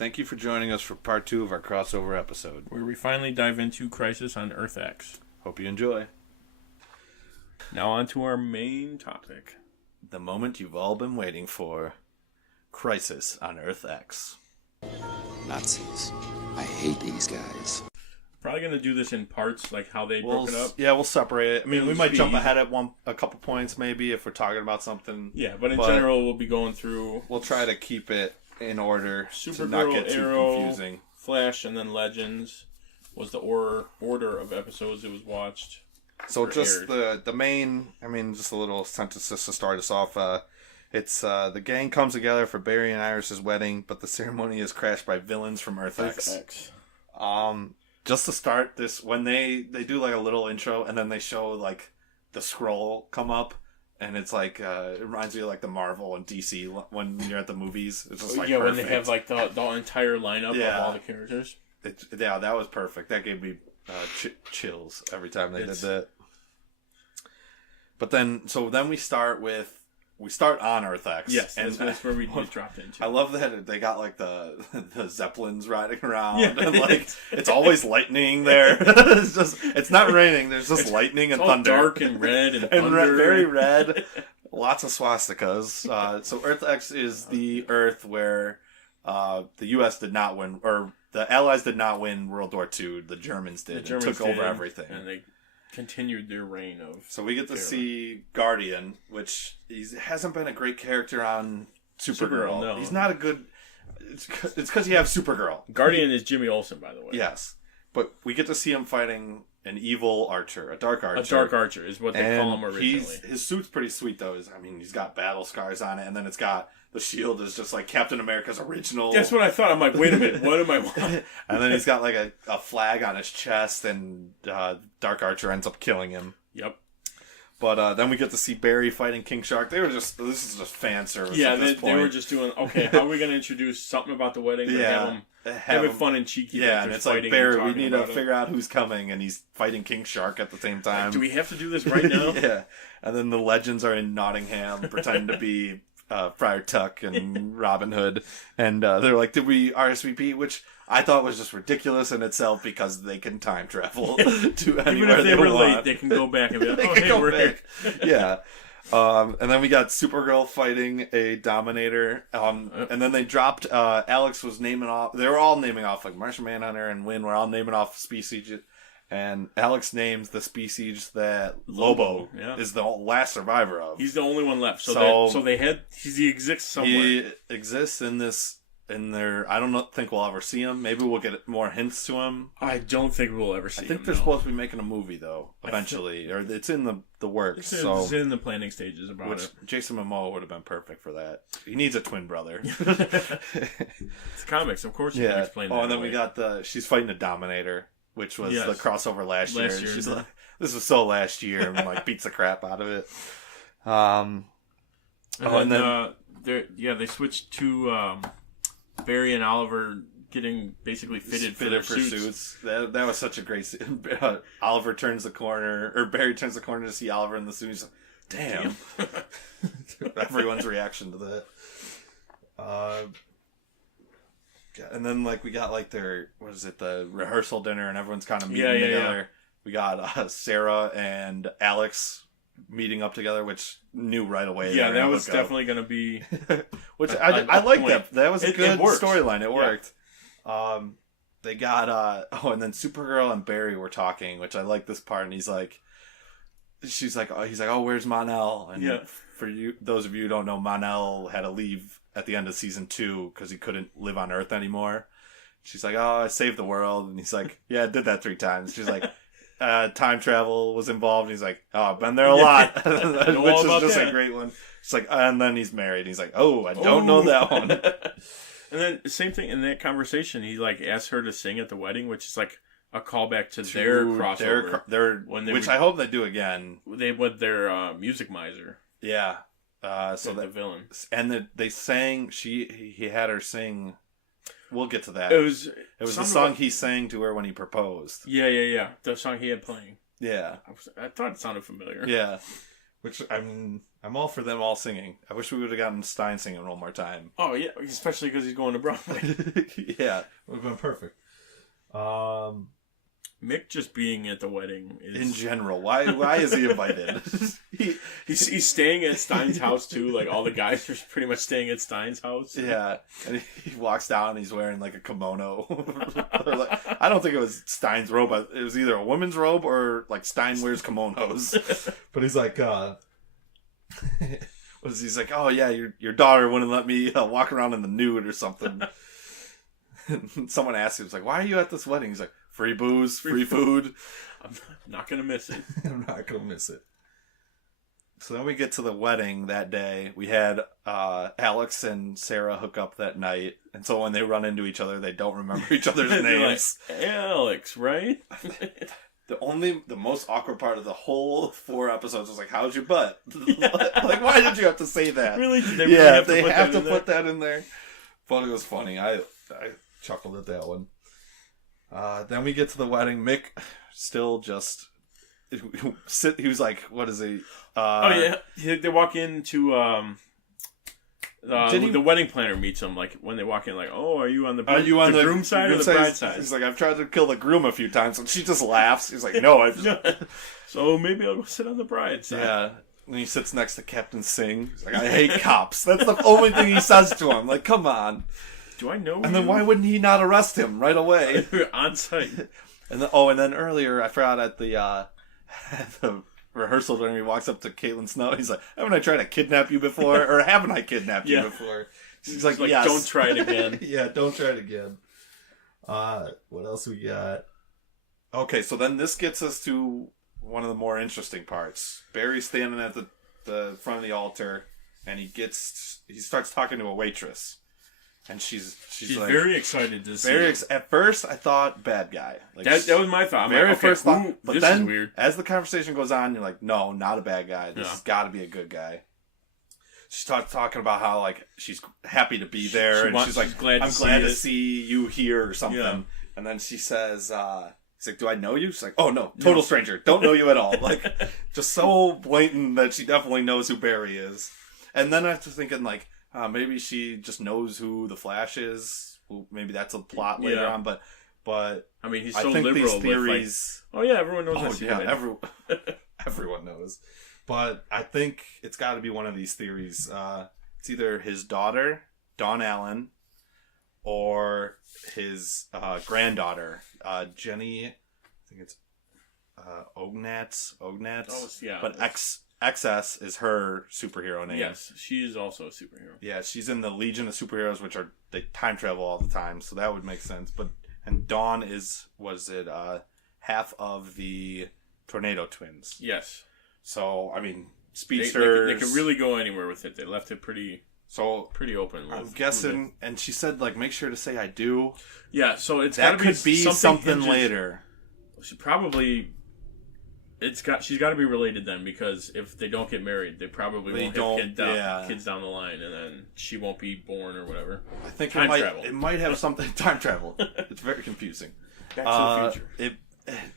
Thank you for joining us for part 2 of our crossover episode, where we finally dive into Crisis on Earth X. Hope you enjoy. Now on to our main topic. The moment you've all been waiting for. Crisis on Earth X. Nazis. I hate these guys. Probably going to do this in parts, like how they broke it up. Yeah, we'll separate it. I mean, we might jump easy. ahead at a couple points maybe if we're talking about something. Yeah, but in general, we'll be going through... We'll try to keep it in order Supergirl, to not get too Arrow, confusing. Flash, and then Legends was the order of episodes it was watched. So just the main, just a little sentence just to start us off. It's the gang comes together for Barry and Iris's wedding, but the ceremony is crashed by villains from Earth X. Just to start this, when they do like a little intro and then they show like the scroll come up, and it's like it reminds me of like the Marvel and DC when you're at the movies. It's just like perfect. When they have like the entire lineup of all the characters. That was perfect. That gave me chills every time they did that. But then we start on Earth X. Yes, and that's where we just dropped into. I love that they got like the Zeppelins riding around, and like it's always lightning there. It's not raining. There's just lightning and thunder. Dark and red and thunder. Very red. Lots of swastikas. So Earth X is the Earth where the U.S. did not win, or the Allies did not win World War II. The Germans did. And took over everything. And they continued their reign of... So we get to see Guardian, which hasn't been a great character on Supergirl. No. He's not a good... It's because you have Supergirl. Guardian is Jimmy Olsen, by the way. Yes. But we get to see him fighting an evil archer, a dark archer. A dark archer is what they call him originally. His suit's pretty sweet, though. He's got battle scars on it, and then it's got... The shield is just like Captain America's original. That's what I thought. I'm like, wait a minute, what am I watching? And then he's got like a flag on his chest, and Dark Archer ends up killing him. Yep. But then we get to see Barry fighting King Shark. This is just fan service. Yeah, at this point. They were just doing, okay, how are we going to introduce something about the wedding? Have it fun and cheeky. Yeah, and it's like, Barry, we need to figure out who's coming, and he's fighting King Shark at the same time. Like, do we have to do this right now? Yeah. And then the legends are in Nottingham, pretending to be... Friar Tuck and Robin Hood, and they're like, did we RSVP? Which I thought was just ridiculous in itself because they can time travel to anywhere. Even if they were want. late, they can go back and be like, we're here. Yeah. And then we got Supergirl fighting a Dominator, and then they dropped, Alex was naming off, they were all naming off, like Martian Manhunter and Wynn were all naming off species. And Alex names the species that Lobo is the last survivor of. He's the only one left. So he exists somewhere. He exists in there. I don't think we'll ever see him. Maybe we'll get more hints to him. I don't think we'll ever see him. I think they're supposed to be making a movie, though, eventually. Or it's in the works. It's in the planning stages about it. Jason Momoa would have been perfect for that. He needs a twin brother. It's comics, of course you can explain that. Oh, and then we got she's fighting a Dominator. Which was the crossover last year. And she's like, this was so last year, and like beats the crap out of it. And then they switched to Barry and Oliver getting basically fitted for suits. That was such a great scene. Oliver turns the corner, or Barry turns the corner to see Oliver in the suit. He's like, damn. Everyone's reaction to that. And then, like, we got, like, the rehearsal dinner, and everyone's kind of meeting together. Yeah. We got Sarah and Alex meeting up together, which knew right away. Yeah, that was definitely going to be... which I like that. That was a good storyline. It worked. They got... and then Supergirl and Barry were talking, which I like this part, and he's like... He's like, oh, where's Mon-El? And for you, those of you who don't know, Mon-El had to leave at the end of season 2 because he couldn't live on Earth anymore. She's like, oh, I saved the world. And he's like, yeah, I did that 3 times. She's like, time travel was involved. And he's like, oh, I've been there a lot. Which is just a great one. She's like, and then he's married. He's like, oh, I don't know that one. And then same thing in that conversation, he like asked her to sing at the wedding, which is like a callback to their crossover. Which I hope they do again. With their Music Miser. Yeah. So the villain, and they sang. He had her sing. We'll get to that. It was the song he sang to her when he proposed. Yeah. The song he had playing. Yeah, I thought it sounded familiar. Yeah, which I mean, I'm all for them all singing. I wish we would have gotten Stein singing one more time. Oh, yeah. Especially because he's going to Broadway. Yeah. Would have been perfect. Mick just being at the wedding is... In general, why is he invited? He's staying at Stein's house, too. Like, all the guys are pretty much staying at Stein's house. Yeah. And he walks down and he's wearing, like, a kimono. I don't think it was Stein's robe. It was either a woman's robe or, like, Stein wears kimonos. But he's like, he's like, oh, yeah, your daughter wouldn't let me walk around in the nude or something. Someone asked him, like, why are you at this wedding? He's like, free booze, free food. I'm not going to miss it. I'm not going to miss it. So then we get to the wedding that day. We had Alex and Sarah hook up that night. And so when they run into each other, they don't remember each other's names. Like, Alex, right? The most awkward part of the whole 4 episodes was like, how's your butt? Like, why did you have to say that? Really? Did they really have to put that in there? But it was funny. I chuckled at that one. Then we get to the wedding. Mick still just he was like, what is he? They walk into the wedding planner meets him. Like when they walk in, like, oh, are you on the groom side or the bride side? He's like, I've tried to kill the groom a few times, and she just laughs. He's like, no, I just. So maybe I'll go sit on the bride side. Yeah. And he sits next to Captain Singh. He's like, I hate cops. That's the only thing he says to him. Like, come on. Do I know? And then why wouldn't he not arrest him right away? On site. And then earlier, I forgot at the rehearsal when he walks up to Caitlin Snow, he's like, haven't I tried to kidnap you before? Or haven't I kidnapped you before? She's like, yes. Don't try it again. Yeah, don't try it again. What else we got? Okay, so then this gets us to one of the more interesting parts. Barry's standing at the front of the altar, and he starts talking to a waitress. And she's like, very excited to see at first, I thought bad guy. Like, that was my thought. First thought, but this then, is weird. As the conversation goes on, you're like, no, not a bad guy. This has got to be a good guy. She starts talking about how like she's happy to be there, and she's like, I'm glad to see you here or something. Yeah. And then she says, he's like, do I know you? She's like, oh no, total stranger. Don't know you at all. Like, just so blatant that she definitely knows who Barry is. And then I was thinking like, maybe she just knows who the Flash is. Maybe that's a plot later on, but I mean, he's so liberal. These theories, with like, everyone knows. Everyone knows. But I think it's got to be one of these theories. It's either his daughter, Dawn Allen, or his granddaughter, Jenny. I think it's Ognats. Oh, yeah. But XS is her superhero name. Yes, she is also a superhero. Yeah, she's in the Legion of Superheroes, which they time travel all the time, so that would make sense. And Dawn half of the Tornado Twins. Yes. So I mean, speedsters. They could really go anywhere with it. They left it pretty open. I'm guessing, and she said like, make sure to say I do. Yeah, so that could be something later. She probably. She's got to be related then, because if they don't get married, they probably won't have kids down the line, and then she won't be born or whatever. I think it might have something time travel. It's very confusing. Back to the future.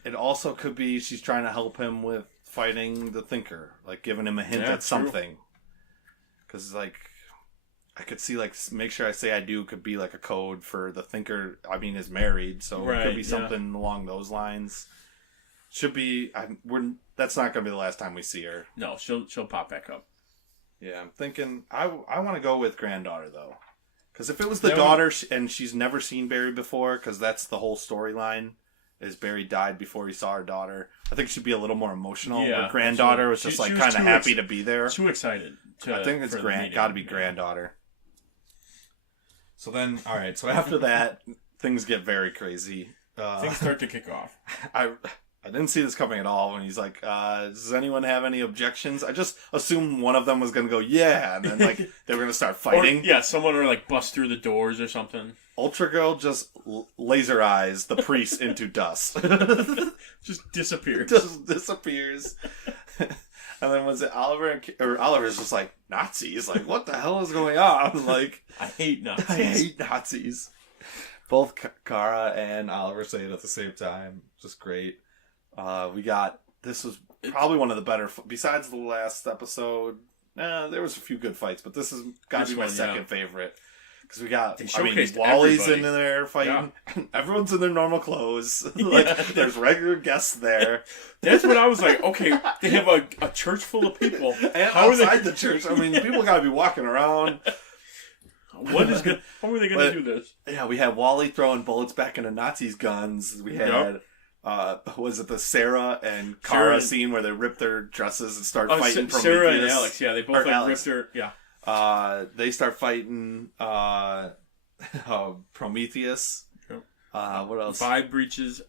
It also could be she's trying to help him with fighting the Thinker, like giving him a hint at something. Because like I could see like make sure I say I do could be like a code for the Thinker. I mean, is married, so it could be something along those lines. Should be. That's not going to be the last time we see her. No, she'll pop back up. Yeah, I'm thinking. I want to go with granddaughter though, because if it was the daughter and she's never seen Barry before, because that's the whole storyline, is Barry died before he saw her daughter. I think she'd be a little more emotional. Yeah, her granddaughter was just like kind of happy to be there. Too excited. I think it's got to be granddaughter. So then, all right. So after that, things get very crazy. Things start to kick off. I didn't see this coming at all when he's like, does anyone have any objections? I just assumed one of them was going to go, yeah, and then like they were going to start fighting. Someone would like bust through the doors or something. Ultra Girl just laser eyes the priest into dust. Just disappears. And then was it Oliver? Oliver's just like, Nazis? Like, what the hell is going on? Like, I hate Nazis. Both Kara and Oliver say it at the same time. Just great. This was probably one of the better, besides the last episode, there was a few good fights, but this has got to be my second favorite. Because we got, Wally's everybody. In there fighting. Yeah. Everyone's in their normal clothes. There's regular guests there. That's what I was like, okay, they have a church full of people. And outside the church, people got to be walking around. How are they going to do this? Yeah, we had Wally throwing bullets back into Nazis' guns. We had, was it the Sarah and Kara scene where they rip their dresses and start fighting Prometheus? Sarah and Alex, yeah, they both ripped their, they start fighting Prometheus. What else? Vibe breaches.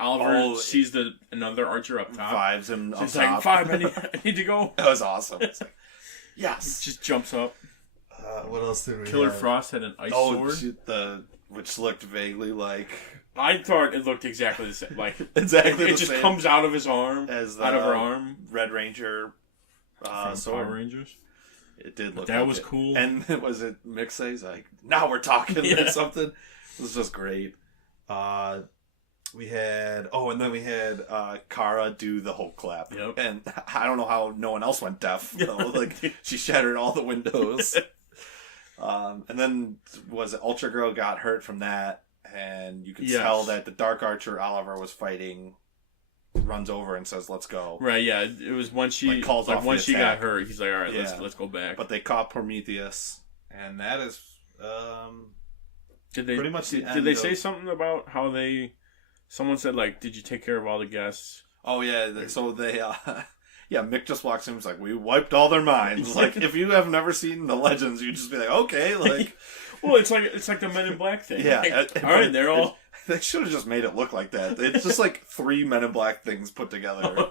Oliver sees another archer up top. Vibes him up top. He's like, Vibe, I need to go. That was awesome. It's like, yes. He just jumps up. What else did we Killer Frost had an ice sword. Which looked vaguely like... I thought it looked exactly the same. Exactly it just comes out of his arm. Out of her arm. Red Ranger sword. Power Rangers. It did look that was cool. And was it Mixay's like, now we're talking or something? It was just great. We had Kara do the Hulk clap. Yep. And I don't know how no one else went deaf. She shattered all the windows. And then Ultra Girl got hurt from that, and you could tell that the Dark Archer Oliver was fighting runs over and says, "Let's go." Right, yeah. It was when she once she got hurt, he's like, "All right, let's go back." But they caught Prometheus, and that is pretty much the end. Did they say something about how they? Someone said "Did you take care of all the guests?" Oh yeah, so they. Mick just walks in and is like, we wiped all their minds. If you have never seen the Legends, you'd just be like, okay, well, it's like the Men in Black thing. Yeah. All right, they're all... They should have just made it look like that. It's just 3 Men in Black things put together.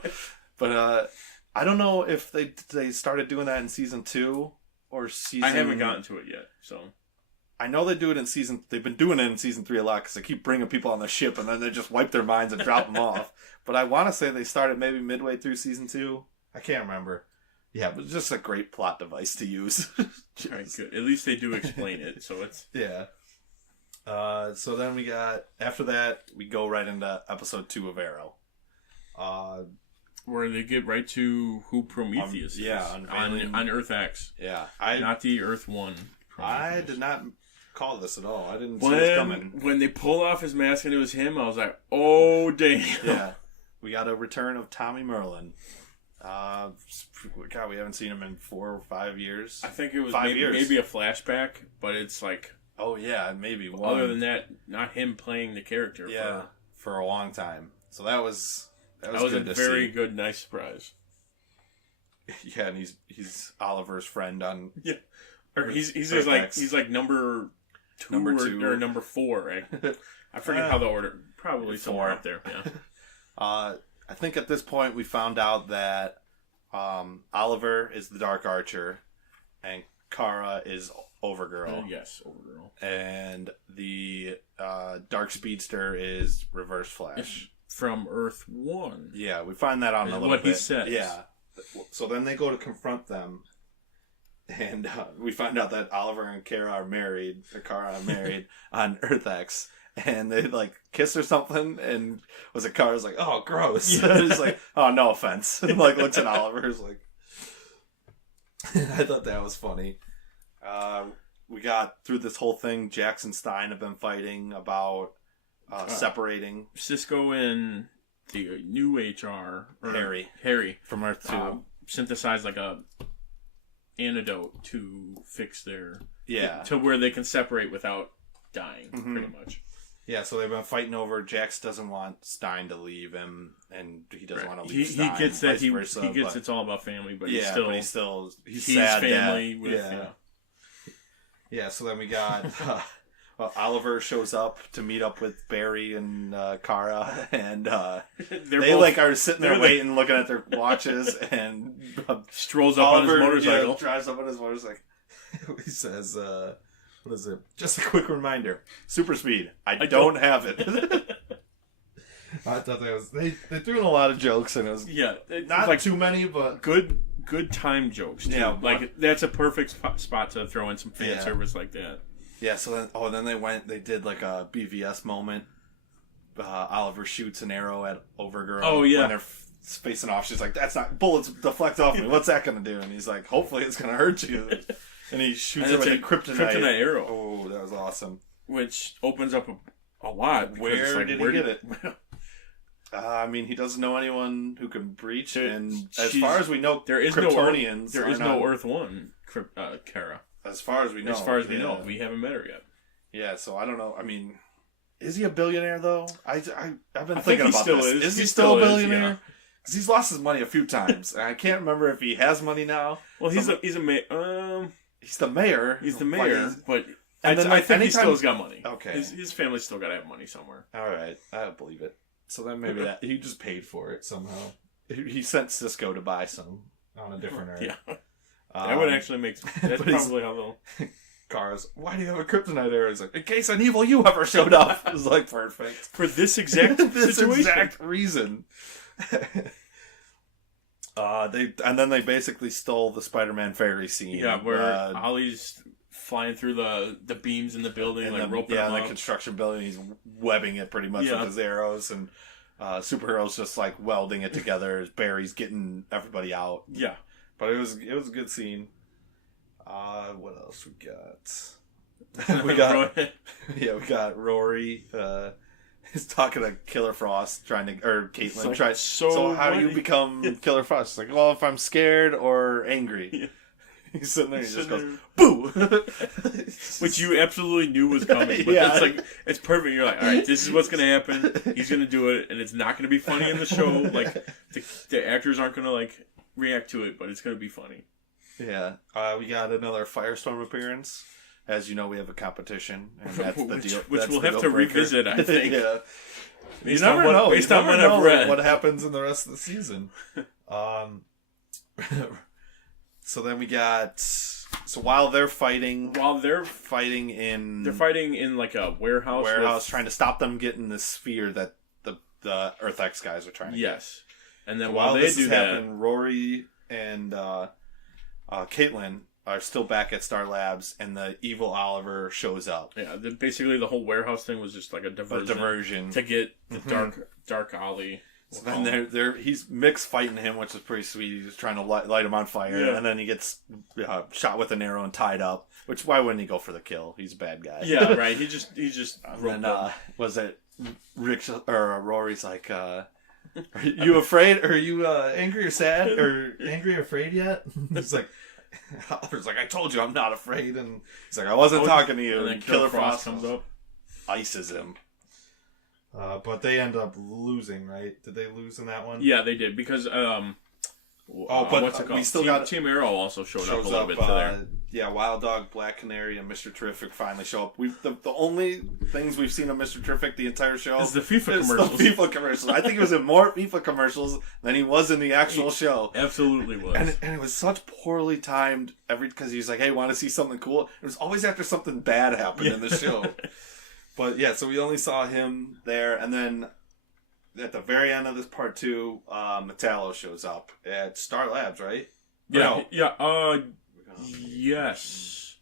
But I don't know if they started doing that in season 2 or season... I haven't gotten to it yet, so... I know they do it in season... They've been doing it in season 3 a lot because they keep bringing people on the ship and then they just wipe their minds and drop them off. But I want to say they started maybe midway through season 2. I can't remember. Yeah, but it's just a great plot device to use. All right, good. At least they do explain it, so it's... Yeah. So then we got... After that, we go right into episode 2 of Arrow. Where they get right to who Prometheus is. Yeah, on Earth X. Yeah. Not the Earth 1 Prometheus. I did not call this at all. I didn't see this coming. When they pulled off his mask and it was him, I was like, oh, damn. Yeah. We got a return of Tommy Merlin. God, we haven't seen him in 4 or 5 years. I think it was maybe a flashback, but it's oh yeah, maybe one. Other than that, not him playing the character. Yeah, for a long time. So that was good a very good, nice surprise. Yeah, and he's Oliver's friend on. Yeah, or he's like number 2 or number 4. Right? I forget how the order. Probably somewhere up there. Yeah. I think at this point we found out that Oliver is the Dark Archer and Kara is Overgirl. Yes, Overgirl. And the Dark Speedster is Reverse Flash. From Earth 1. Yeah, we find that on a little what bit. He says. Yeah. So then they go to confront them. And we find out that Oliver and Kara are married on Earth X. And they kiss or something, and Kara's like, oh, gross. Yeah. He's like, oh, no offense. And looks at Oliver, is like, I thought that was funny. We got through this whole thing. Jax and Stein have been fighting about separating Cisco and the new HR Harry from Earth 2 synthesize a antidote to fix their to where they can separate without dying, pretty much. Yeah, so they've been fighting over. Jax doesn't want Stein to leave him, and he doesn't want to leave Stein. He gets that. He gets it's all about family, but he's sad family dad. With yeah. So then we got Oliver shows up to meet up with Barry and Kara, and they are sitting there waiting, looking at their watches, and strolls up on his motorcycle. Drives up on his motorcycle. He says. What is it? Just a quick reminder. Super speed. I don't have it. I thought they threw in a lot of jokes and it was not too many, but good time jokes too. Yeah, that's a perfect spot to throw in some fan service like that. Yeah, so then they did a BVS moment. Oliver shoots an arrow at Overgirl. Oh yeah. When facing off. She's like, "That's not bullets deflect off me. What's that gonna do?" And he's like, "Hopefully, it's gonna hurt you." And he shoots her with a kryptonite arrow. Oh, that was awesome. Which opens up a lot. Where did he get it? I mean, he doesn't know anyone who can breach, and as far as we know, there is Kryptonians. There is no Earth One, Kara. As far as we know. As far as we know, we haven't met her yet. Yeah, so I don't know. I mean, is he a billionaire though? I've been thinking about this. Is he still a billionaire? Because he's lost his money a few times, and I can't remember if he has money now. Well, he's the mayor. He's the mayor, but I think he still has got money. Okay, his family's still got to have money somewhere. All right, I believe it. So then maybe that he just paid for it somehow. He sent Cisco to buy some on a different Earth. Yeah, that would actually make. That's probably how they'll. Cars. Why do you have a kryptonite arrow? It's like, in case an evil you ever showed up. It was like perfect for this exact exact reason. They basically stole the Spider-Man ferry scene. Yeah, where Ollie's flying through the beams in the building, like roping them up. The construction building. He's webbing it pretty much with his arrows, and Superhero's just like welding it together as Barry's getting everybody out. Yeah, but it was a good scene. What else we got? we got Rory. He's talking to Killer Frost, Caitlin. Like, so how do you become Killer Frost? She's like, well, if I'm scared or angry. Yeah. He's sitting there. He just goes, "Boo!" Which you absolutely knew was coming. But that's like, it's perfect. You're like, all right, this is what's gonna happen. He's gonna do it, and it's not gonna be funny in the show. Like the actors aren't gonna like react to it, but it's gonna be funny. Yeah, we got another Firestorm appearance. As you know, we have a competition, and that's the deal. Which we'll have to revisit, I think. Yeah. You never know. Based on what I've read, what happens in the rest of the season. So then we got. So while they're fighting in like a warehouse, trying to stop them getting the sphere that the Earth X guys are trying to get. And then while they do that, Rory and Caitlin are still back at Star Labs, and the evil Oliver shows up. Yeah, basically the whole warehouse thing was just like a diversion to get the dark Ollie. So then he's Mick's fighting him, which is pretty sweet. He's trying to light him on fire, and then he gets shot with an arrow and tied up. Which why wouldn't he go for the kill? He's a bad guy. Yeah, right. He just. And was it Rick or Rory's like? Are you afraid? Are you angry or sad? Or angry or afraid yet? He's like, Oliver's like, I told you I'm not afraid. And he's like, I wasn't talking to you. And then Killer Frost comes up, ices him. But they end up losing, right? Did they lose in that one? Yeah, they did because what's it called? We still got Team Arrow also showed up a little bit there. Yeah, Wild Dog, Black Canary, and Mr. Terrific finally show up. The only things we've seen of Mr. Terrific the entire show is the FIFA commercials. The FIFA commercials. I think he was in more FIFA commercials than he was in the actual show. Absolutely was. And it was such poorly timed because he was like, hey, want to see something cool? It was always after something bad happened in the show. But yeah, so we only saw him there, and then at the very end of this part 2, Metallo shows up at Star Labs, right? Yeah, yes.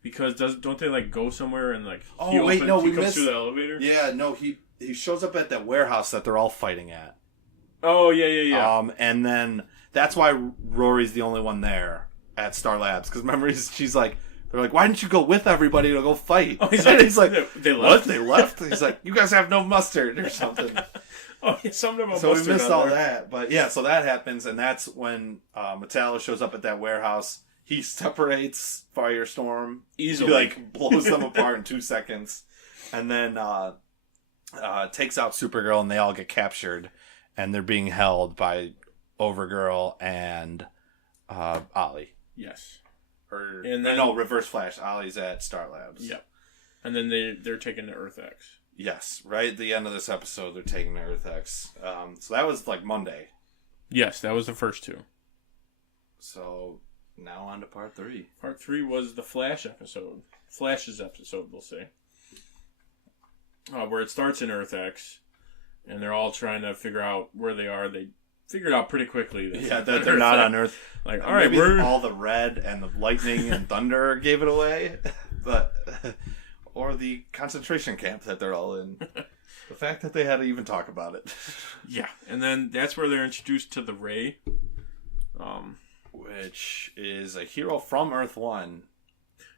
Because don't they like go somewhere and like? Oh wait, no, we missed through the elevator. Yeah, no, he shows up at that warehouse that they're all fighting at. Oh yeah. And then that's why Rory's the only one there at Star Labs because remember she's like. They're like, why didn't you go with everybody to go fight? Oh, he's like, they left? They left? He's like, you guys have no mustard or something. Oh, yeah, something about so mustard. So we missed all that. But yeah, so that happens, and that's when Metallo shows up at that warehouse. He separates Firestorm. Easily. He like blows them apart in 2 seconds. And then takes out Supergirl, and they all get captured. And they're being held by Overgirl and Ollie. Yes. Reverse Flash. Ollie's at Star Labs. Yep. And then they're taken to Earth X. Yes, right at the end of this episode, they're taking to Earth X. So that was like Monday. Yes, that was the first 2. So now on to part 3. Part 3 was the Flash episode. Flash's episode, we'll say. Where it starts in Earth X, and they're all trying to figure out where they are. They figured out pretty quickly that they're not on Earth. Like, all right, all the red and the lightning and thunder gave it away, but or the concentration camp that they're all in. The fact that they had to even talk about it. Yeah, and then that's where they're introduced to the Ray. Which is a hero from Earth 1.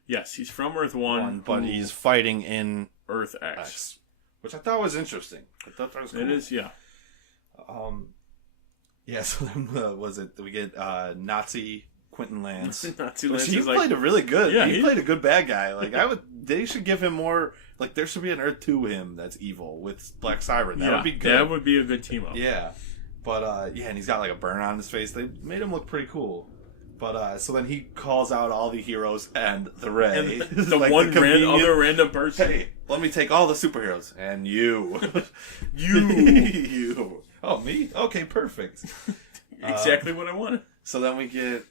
Yes, he's from Earth 1. But he's fighting in Earth X. Which I thought was interesting. I thought that was cool. It is, yeah. Yeah, so then we get Nazi Quentin Lance. Nazi Lance he played a really good. Yeah, he played a good bad guy. Like they should give him more. Like there should be an Earth 2 him that's evil with Black Siren. That would be good. That would be a good team up. Yeah, but and he's got like a burn on his face. They made him look pretty cool. But so then he calls out all the heroes and the Ray. And the like one other random person. Hey, let me take all the superheroes and you. You. Oh, me? Okay, perfect. Exactly what I wanted. So then we get,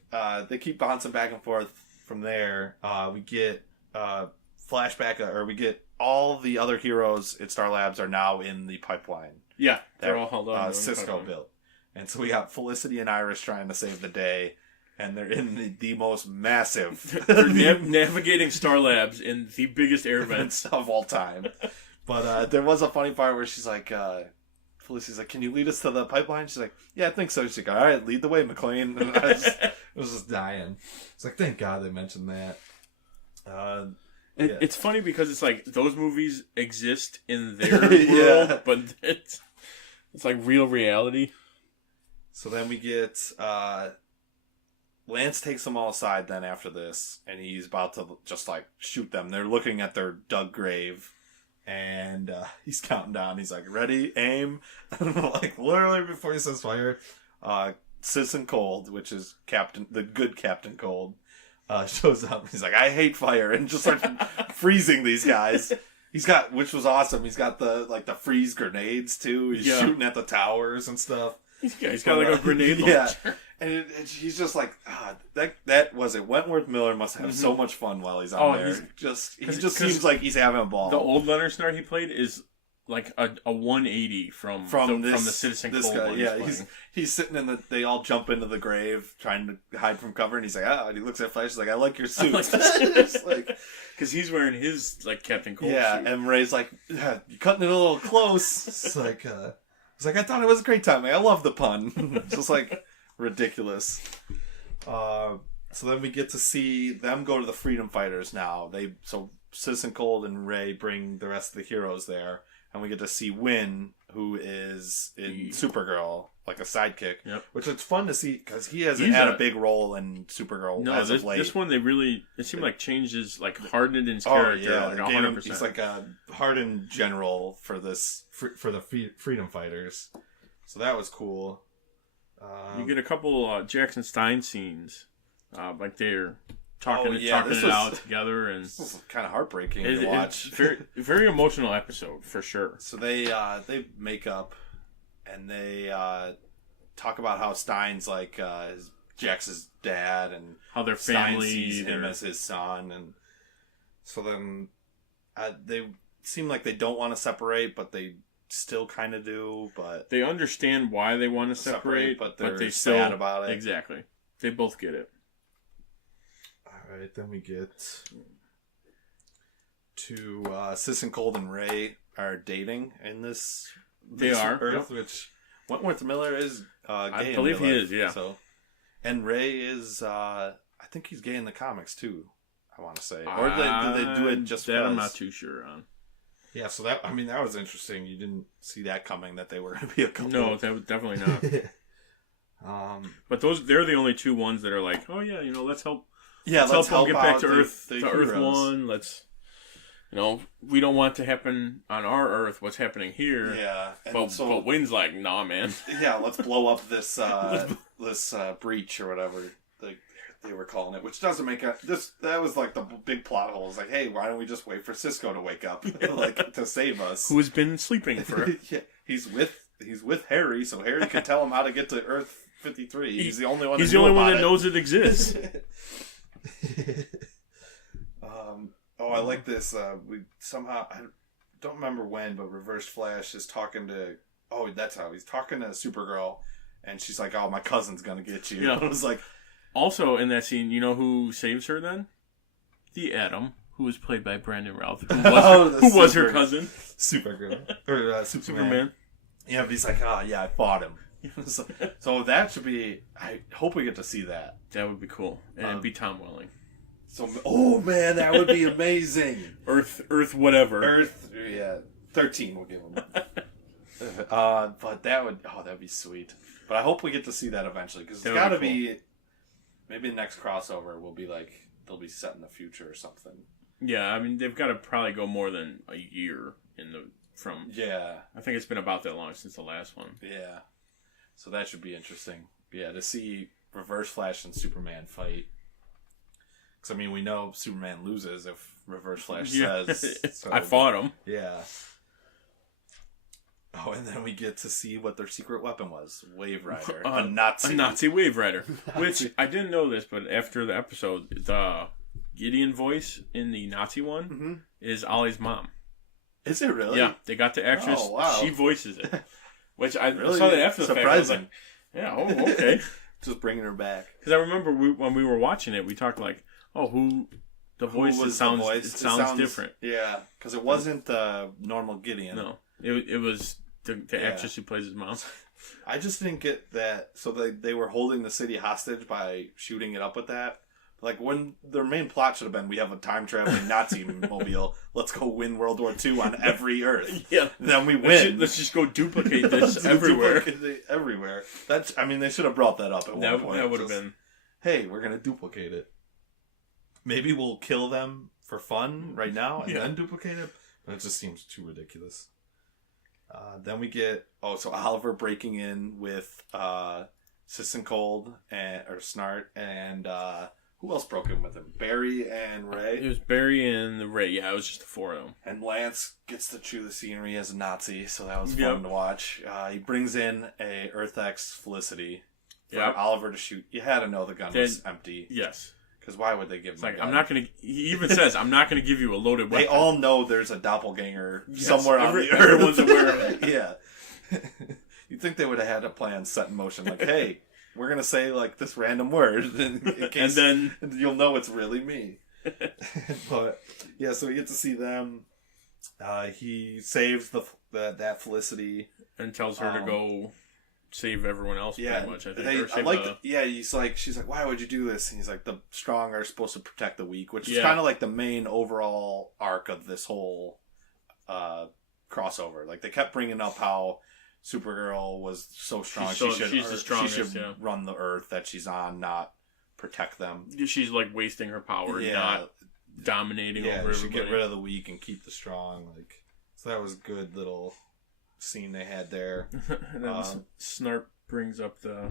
they keep bouncing back and forth from there. We get flashback, or we get all the other heroes at Star Labs are now in the pipeline. Yeah, they're all held on. Cisco built. And so we got Felicity and Iris trying to save the day. And they're in the most massive... They're navigating Star Labs in the biggest air vents of all time. But there was a funny part where she's like... Felicity's like, can you lead us to the pipeline? She's like, yeah, I think so. She's like, all right, lead the way, McLean. And I was just dying. It's like, thank God they mentioned that. It's funny because it's like those movies exist in their world, but it's like real reality. So then we get... Lance takes them all aside then after this, and he's about to just like shoot them. They're looking at their dug grave, and he's counting down. He's like, ready, aim. Like literally before he says fire, Citizen Cold, which is the good Captain Cold, shows up. He's like, I hate fire, and just starts freezing these guys. He's got, which was awesome. He's got the freeze grenades too. He's shooting at the towers and stuff. He's got like a grenade launcher. Yeah. And he's just like, that was it. Wentworth Miller must have so much fun while he's on there. He just seems like he's having a ball. The old Leonard Snart he played is like a 180 from the Citizen Cold guy. one. Yeah, he's sitting in they all jump into the grave trying to hide from cover, and he's like, and he looks at Flash, he's like, I like your suit. Because he's wearing his like Captain Cold suit. And Ray's like, you're cutting it a little close. It's like, I thought it was a great time. I love the pun. Just like ridiculous. So then we get to see them go to the Freedom Fighters now. So Citizen Cold and Ray bring the rest of the heroes there, and we get to see Wynn, who is in Supergirl, like a sidekick. Yep. Which is fun to see because he hasn't had a big role in Supergirl as of late. This one it seemed like changes, like hardened in his character, like 100%. He's like a hardened general for the Freedom Fighters. So that was cool. You get a couple Jackson Stein scenes, like they're talking it out together, and this was kind of heartbreaking to watch. It's very emotional episode for sure. So they make up, and they talk about how Stein's like Jax's dad, and how their Stein family sees him as his son, and so then they seem like they don't want to separate, but they still kind of do. But they understand why they want to separate, but they still sad about it. Exactly, they both get it. All right, then we get to Citizen Cold and Ray are dating in this Earth, which Wentworth Miller is gay. I believe he is, yeah. So, and Ray is, I think he's gay in the comics too. I want to say, or did they do it just that? Because? I'm not too sure on. Yeah, so that was interesting. You didn't see that coming, that they were going to be a couple. No, that was definitely not. But they're the only two ones that are like, oh yeah, let's help. Yeah, let's help them get back to Earth. To Earth One. Let's, we don't want to happen on our Earth. What's happening here? Yeah, but Wynn's like, nah, man. Yeah, let's blow up this this breach or whatever they were calling it, which doesn't make that was like the big plot hole. It's like, hey, why don't we just wait for Cisco to wake up, like to save us? Who has been sleeping for? Yeah, he's with Harry, so Harry can tell him how to get to Earth 53. He's the only one. He's the only one that knows it exists. I like this. We somehow, I don't remember when, but Reverse Flash is talking to. Oh, that's how he's talking to Supergirl, and she's like, "Oh, my cousin's gonna get you." Yeah. I was like. Also, in that scene, you know who saves her then? The Atom, who was played by Brandon Routh, who was her cousin. Supergirl or Superman. Yeah, but he's like, oh yeah, I fought him. So that should be. I hope we get to see that. That would be cool, and it'd be Tom Welling. So, oh man, that would be amazing. Earth, whatever. Earth, yeah, 13 we'll give him. But that'd be sweet. But I hope we get to see that eventually, because it's got to be. Maybe the next crossover will be like they'll be set in the future or something. Yeah, I mean they've got to probably go more than a year from. Yeah, I think it's been about that long since the last one. Yeah, so that should be interesting. Yeah, to see Reverse Flash and Superman fight. Because, I mean, we know Superman loses if Reverse Flash says... So, I fought him. Yeah. Oh, and then we get to see what their secret weapon was. Wave Rider. A Nazi Wave Rider. Which, I didn't know this, but after the episode, the Gideon voice in the Nazi one is Ollie's mom. Is it really? Yeah, they got the actress. Oh, wow. She voices it. Which I really saw that after the fact. I was like, yeah, okay. Just bringing her back. Because I remember when we were watching it, we talked like, the voice sounds different. Yeah, because it wasn't normal Gideon. No, it was the actress who plays his mom. I just didn't get that. So they were holding the city hostage by shooting it up with that. Like, when their main plot should have been, we have a time-traveling Nazi mobile, let's go win World War II on every Earth. Yeah. Then we win. Let's just go duplicate this everywhere. Everywhere. They should have brought that up at one point. That would have been... Hey, we're going to duplicate it. Maybe we'll kill them for fun right now and then duplicate it. But it just seems too ridiculous. Then we get... so Oliver breaking in with S.H.I.E.L.D. or Snart and... who else broke in with him? Barry and Ray? It was Barry and Ray. Yeah, it was just the four of them. And Lance gets to chew the scenery as a Nazi, so that was fun to watch. He brings in a Earth X Felicity for Oliver to shoot. You had to know the gun was empty. Yes. Because why would they give him a gun? I'm not going to... He even says, I'm not going to give you a loaded weapon. They all know there's a doppelganger somewhere on the Earth. Everyone's aware of it. Yeah. You'd think they would have had a plan set in motion. Like, hey... We're going to say, like, this random word, in case, and then you'll know it's really me. But, yeah, so we get to see them. He saves that Felicity. And tells her to go save everyone else, pretty much, I think. She's like, why would you do this? And he's like, the strong are supposed to protect the weak, which is kind of like the main overall arc of this whole crossover. Like, they kept bringing up how... Supergirl was so strong. She's the strongest. She should run the Earth that she's on, not protect them. She's like wasting her power, not dominating over everybody. She should get rid of the weak and keep the strong. Like, so that was a good little scene they had there. And then Snart brings up the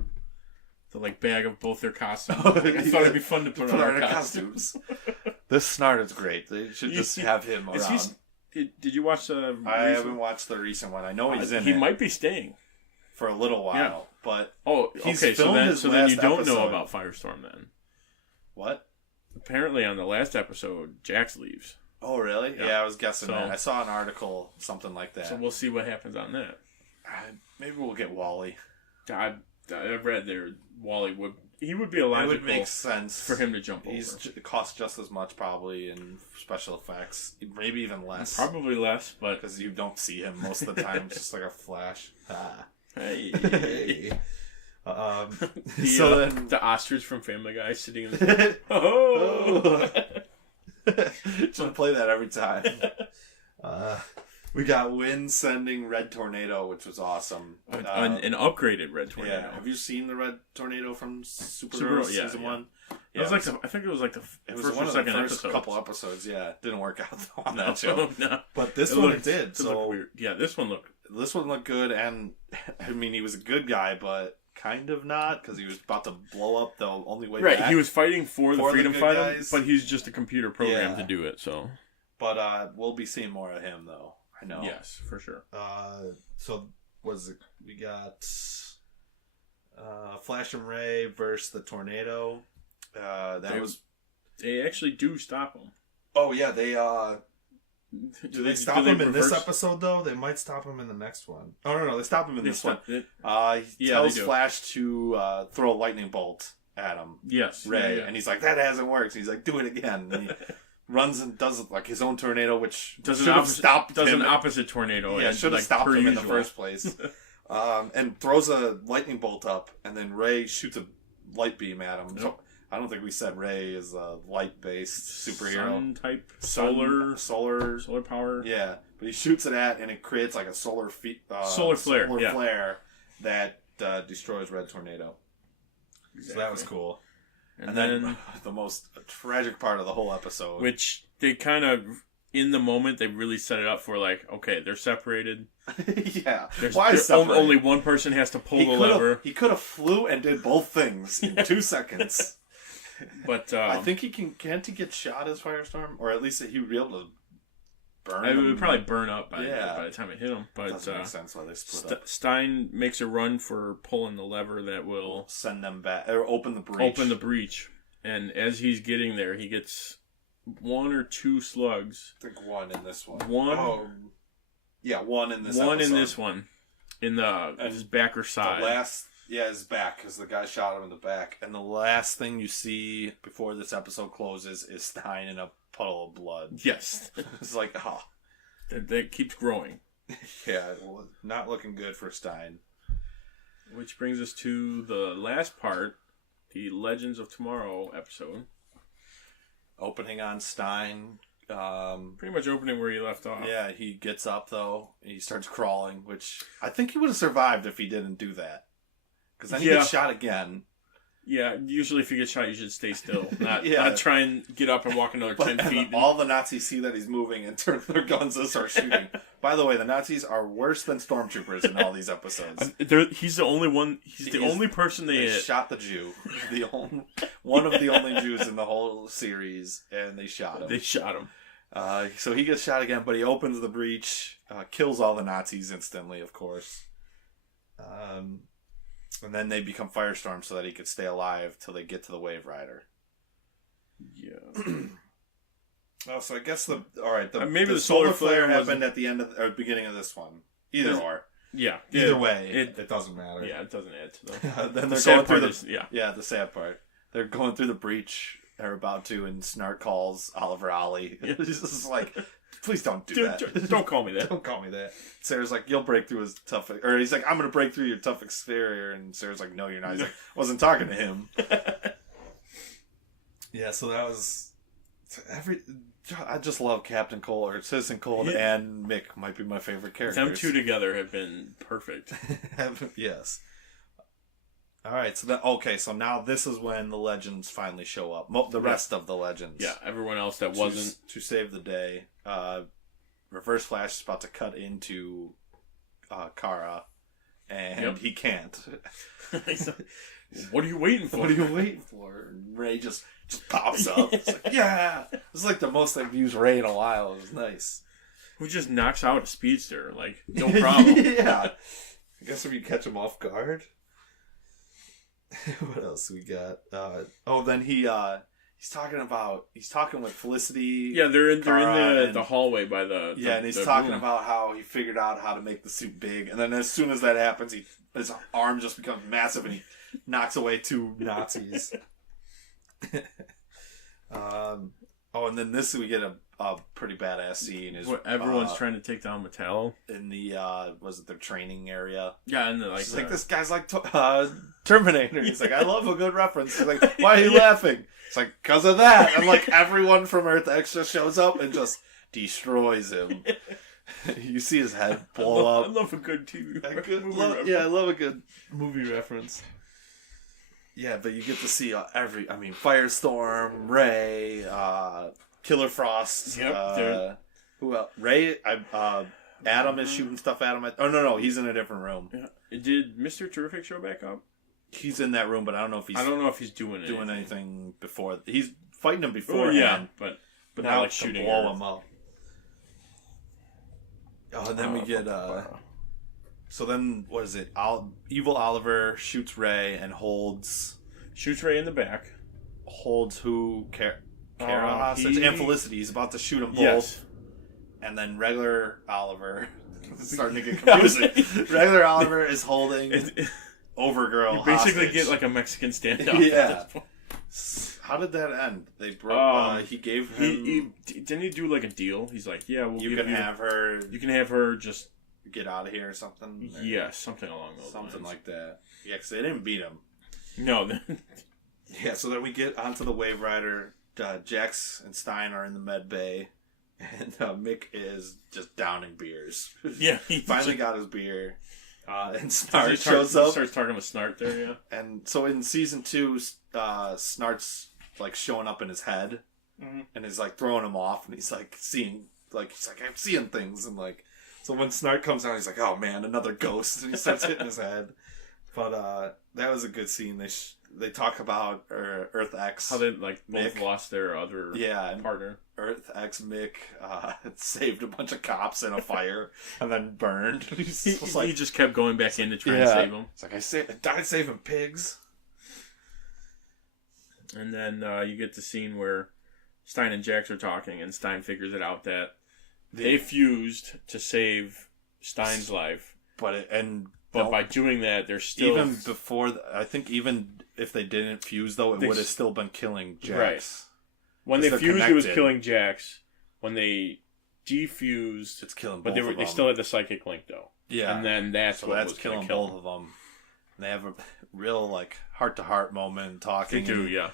like bag of both their costumes. I thought it'd be fun to put on our costumes. This Snart is great. They should just have him around. Did you watch the... I haven't watched the recent one. I know he's in it. He might be staying. For a little while, but... he's filmed so then you don't know about Firestorm then. What? Apparently on the last episode, Jax leaves. Oh, really? Yeah, I was guessing that. I saw an article, something like that. So we'll see what happens on that. Maybe we'll get Wally. I read there Wally would... He would be a logical... It would make sense for him to jump over. It costs just as much, probably, in special effects. Maybe even less. Probably less, but... Because you don't see him most of the time. It's just like a flash. Hey. So then... The ostrich from Family Guy sitting in the... Just play that every time. We got Wind sending Red Tornado, which was awesome. An upgraded Red Tornado. Yeah. Have you seen the Red Tornado from Supergirl season 1? Yeah, it was I think it was like the first or second episode. Couple episodes, yeah. Didn't work out though on that show. No. But this one it did. It looked weird. Yeah, this one looked good, and I mean he was a good guy, but kind of not, because he was about to blow up the only way back. Right, he was fighting for the Freedom Fighter, but he's just a computer program to do it, so. But we'll be seeing more of him though. I know. Yes, for sure. So we got Flash and Ray versus the Tornado. They actually do stop him. Oh yeah, they do they stop him in this episode though? They might stop him in the next one. Oh no, they stop him in this one. He tells Flash to throw a lightning bolt at him. Yes, Ray, and he's like, that hasn't worked. And he's like, do it again. And runs and does like his own tornado, which does an opposite tornado. Yeah, should have stopped him in the first place. And throws a lightning bolt up, and then Ray shoots a light beam at him. Yep. I don't think we said Ray is a light-based superhero. Sun type, solar power. Yeah, but he shoots it at, and it creates like a solar flare that destroys Red Tornado. Exactly. So that was cool. And then the most tragic part of the whole episode, which they kind of, in the moment, they really set it up for like, okay, they're separated. Yeah. Why is only one person has to pull the lever. He could have flew and did both things in 2 seconds. But I think he can't he get shot as Firestorm? Or at least he would be able to burn him. It would probably burn up by the time it hit him. But doesn't make sense why they split up. Stein makes a run for pulling the lever that will send them back, or open the breach. And as he's getting there, he gets 1 or 2 slugs. I think 1 in this one. 1? One in this episode. 1 in this one. In his back or side. His back, because the guy shot him in the back. And the last thing you see before this episode closes is Stein in a puddle of blood. Yes. It's like, That keeps growing. Yeah, well, not looking good for Stein. Which brings us to the last part, the Legends of Tomorrow episode. Opening on Stein. Pretty much opening where he left off. Yeah, he gets up, though. He starts crawling, which I think he would have survived if he didn't do that. Because then he gets shot again. Yeah, usually if you get shot, you should stay still. Not try and get up and walk another 10 feet. All the Nazis see that he's moving and turn their guns and start shooting. By the way, the Nazis are worse than stormtroopers in all these episodes. He's the only one. He's the only person they hit. Shot the Jew. One of the only Jews in the whole series, and they shot him. So he gets shot again, but he opens the breach, kills all the Nazis instantly, of course. And then they become Firestorm so that he could stay alive till they get to the Wave Rider. Yeah. So I guess maybe the solar flare happened at the end of or beginning of this one. Either way, it doesn't matter. Yeah, it doesn't add to them. Then they're going through the sad part. They're going through the breach. They're about to, and Snart calls Oliver Ollie. It's just like, please don't do that. Don't call me that. Don't call me that. Sarah's like, you'll break through his tough... Or he's like, I'm going to break through your tough exterior. And Sarah's like, no, you're not. He's like, wasn't talking to him. Yeah, so that was... I just love Captain Cold, or Citizen Cold, and Mick might be my favorite characters. Them two together have been perfect. Yes. All right, so now this is when the legends finally show up. The rest of the legends. Yeah, everyone else that wasn't... To save the day. Reverse Flash is about to cut into Kara, and he can't. What are you waiting for? And Ray just pops up. It's like, yeah! This is like the most I've used Ray in a while. It was nice. Who just knocks out a speedster, like, no problem. Yeah. I guess if you catch him off guard... What else we got? Then he's talking with Felicity. Yeah, they're in the hallway by the and he's talking about how he figured out how to make the suit big, and then as soon as that happens, his arm just becomes massive, and he knocks away 2 Nazis. And then we get a pretty badass scene. Is everyone's trying to take down Mattel in the their training area? Yeah, and she's like, this guy's like Terminator. He's like, I love a good reference. He's like, why are you laughing? It's like, because of that. And like everyone from Earth X just shows up and just destroys him. You see his head blow up. I love a good TV. I love a good movie reference. Yeah, but you get to see Firestorm, Ray, Killer Frost. Yep. Who else? Ray. Adam is shooting stuff at him. No, he's in a different room. Yeah. Did Mr. Terrific show back up? He's in that room, but I don't know if he's doing anything before. He's fighting him beforehand. But now not like shooting blow him up. And then we get So then, what is it? Evil Oliver shoots Ray and shoots Ray in the back. Holds Kara hostage and Felicity. He's about to shoot them both. Yes. And then regular Oliver... It's starting to get confusing. Regular Oliver is holding Overgirl You basically hostage. get like a Mexican standoff. Yeah. How did that end? They broke. He gave him. He didn't he do like a deal? He's like, yeah, you can have her. You can have her. Just get out of here or something. Or yeah, something along those lines. Something like that. Yeah, because they didn't beat him. No. Yeah, so then we get onto the Wave Rider. Jax and Stein are in the med bay, and Mick is just downing beers. Yeah, he finally got his beer. And Snart shows up. Starts talking with Snart there, yeah. And so in season 2, Snart's like showing up in his head, and is like throwing him off, and he's like seeing, like he's like I'm seeing things, and like so when Snart comes out, he's like, oh man, another ghost, and he starts hitting his head. But that was a good scene. They talk about Earth X, how they like both lost their other partner. Earth X Mick saved a bunch of cops in a fire and then burned. He just kept going back in to try and save them. It's like I died saving pigs. And then you get the scene where Stein and Jax are talking, and Stein figures it out that they fused to save Stein's life. But by doing that, they're still even before. I think even if they didn't fuse, though, it would have still been killing Jax. Right. When they fused, it was killing Jax. When they defused, it's killing. But they still had the psychic link, though. Yeah, and then that's killing both of them. And they have a real like heart-to-heart moment talking. They do, yeah.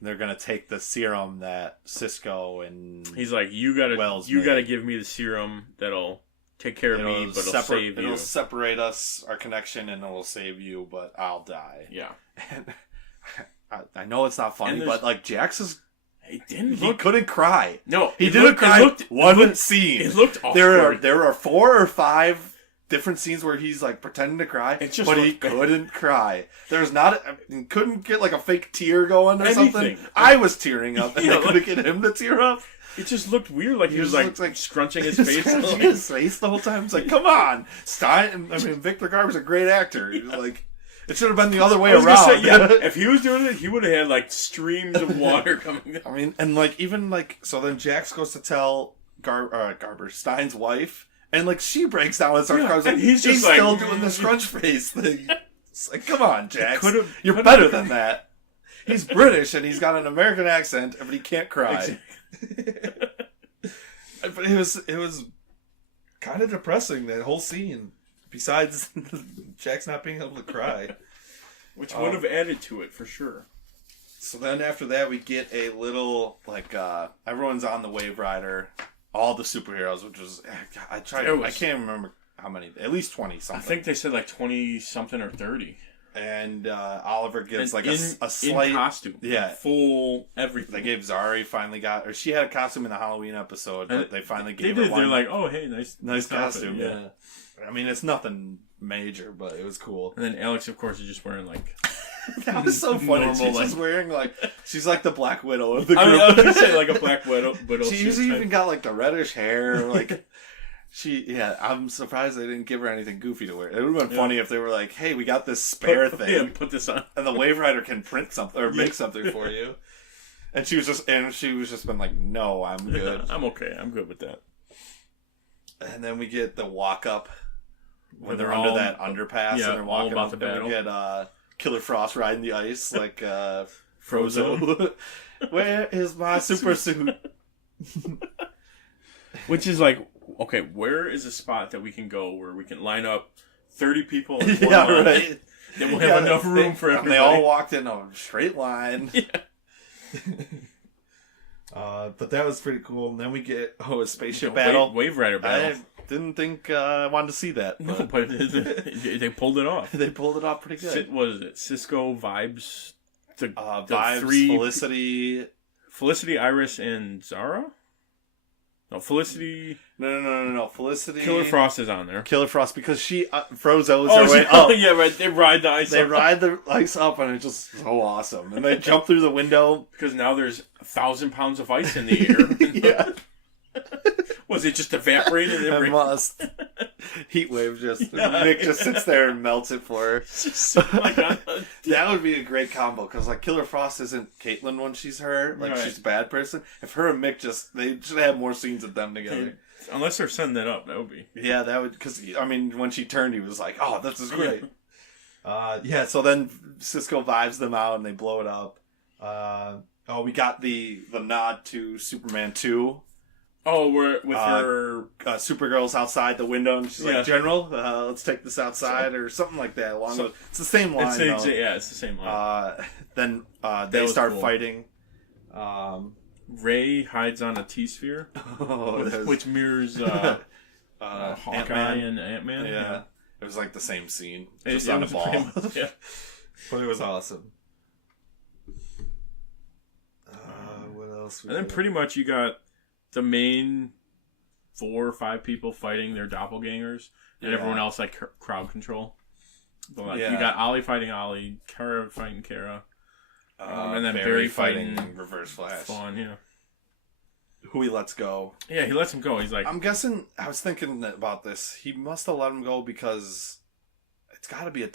They're gonna take the serum that Cisco and he's like, you gotta give me the serum that'll take care of me, but it'll save you. It'll separate us, our connection, and it'll save you, but I'll die. Yeah. And I know it's not funny, but like Jax is. He couldn't cry. No, he didn't cry. One scene. It looked awkward. There are 4 or 5 different scenes where he's like pretending to cry, but he couldn't cry. There's not. Couldn't get like a fake tear going or something. I was tearing up, and I couldn't get him to tear up. It just looked weird, like he was like scrunching his face. Scrunching his face the whole time. It's like, come on, Stein. I mean, Victor Garber's a great actor. Like. It should have been the other way around. Say, if he was doing it, he would have had like streams of water coming out. I mean, and like even like so, then Jax goes to tell Garber, Stein's wife, and like she breaks down and starts crying. Like, he's still doing the scrunch face thing. It's like, come on, Jax, you're better than that. He's British and he's got an American accent, but he can't cry. But it was kind of depressing, that whole scene. Besides Jax not being able to cry. Which would have added to it, for sure. So then after that, we get a little, like, everyone's on the Wave Rider. All the superheroes, which was... I can't remember how many. At least 20-something. I think they said, like, 20-something or 30. And Oliver gives, like, a slight... In costume. Yeah. Full everything. They gave Zari finally got... Or she had a costume in the Halloween episode, but they finally gave her one. They're like, oh, hey, nice costume. Yeah. I mean, it's nothing major, but it was cool. And then Alex, of course, is just wearing, like... That was so funny. Normal, she's wearing, like... She's like the Black Widow of the group. I was going to say, like a Black Widow. She's even got, like, the reddish hair. Like... I'm surprised they didn't give her anything goofy to wear. It would have been funny if they were like, hey, we got this spare thing. Yeah, put this on. And the Wave Rider can print something, or make something for you. And she was just been like, no, I'm good. I'm okay. I'm good with that. And then we get the walk up. When they're under that underpass and they're walking all about the battle. We get Killer Frost riding the ice like Frozo. Where is my super suit? Which is like, okay, where is a spot that we can go where we can line up 30 people in one line? Right. Then we'll have enough room for everybody. They all walked in a straight line. But that was pretty cool. And then we get a spaceship battle. Wave Rider battle. I didn't think I wanted to see that. No, but they pulled it off. They pulled it off pretty good. What is it? Cisco, Vibes, the Vibes, Felicity, Iris, and Zara? No, Felicity... No. Felicity... Killer Frost is on there. Killer Frost, because she... Frozo's their way up. Yeah, right. They ride the ice up. They ride the ice up, and it's just so awesome. And they jump through the window. Because now there's 1,000 pounds of ice in the air. Yeah. Was it just evaporated? It must. Heat wave just... Nick just sits there and melts it for her. That would be a great combo, because like Killer Frost isn't Caitlyn when she's her. Like, she's a bad person. If her and Mick they should have more scenes of them together. Unless they're setting that up, that would be. Yeah, that would... Because, I mean, when she turned, he was like, oh, this is great. So then Cisco vibes them out, and they blow it up. Oh, we got the nod to Superman 2. Oh, we're with her... Supergirl's outside the window, and she's like, General, let's take this outside, or something like that. It's the same line, it's the same line. Then they start fighting. Ray hides on a T-sphere, which mirrors Hawkeye and Ant-Man. Yeah. It was like the same scene, just on a ball. Yeah. But it was awesome. What else? And then pretty much you got the main 4 or 5 people fighting their doppelgangers, and everyone else like crowd control. But you got Ollie fighting Ollie, Kara fighting Kara, and then Barry fighting Reverse Flash. Fawn, yeah. Who he lets go. Yeah, he lets him go. He's like... I'm guessing... I was thinking about this. He must have let him go because it's got to be a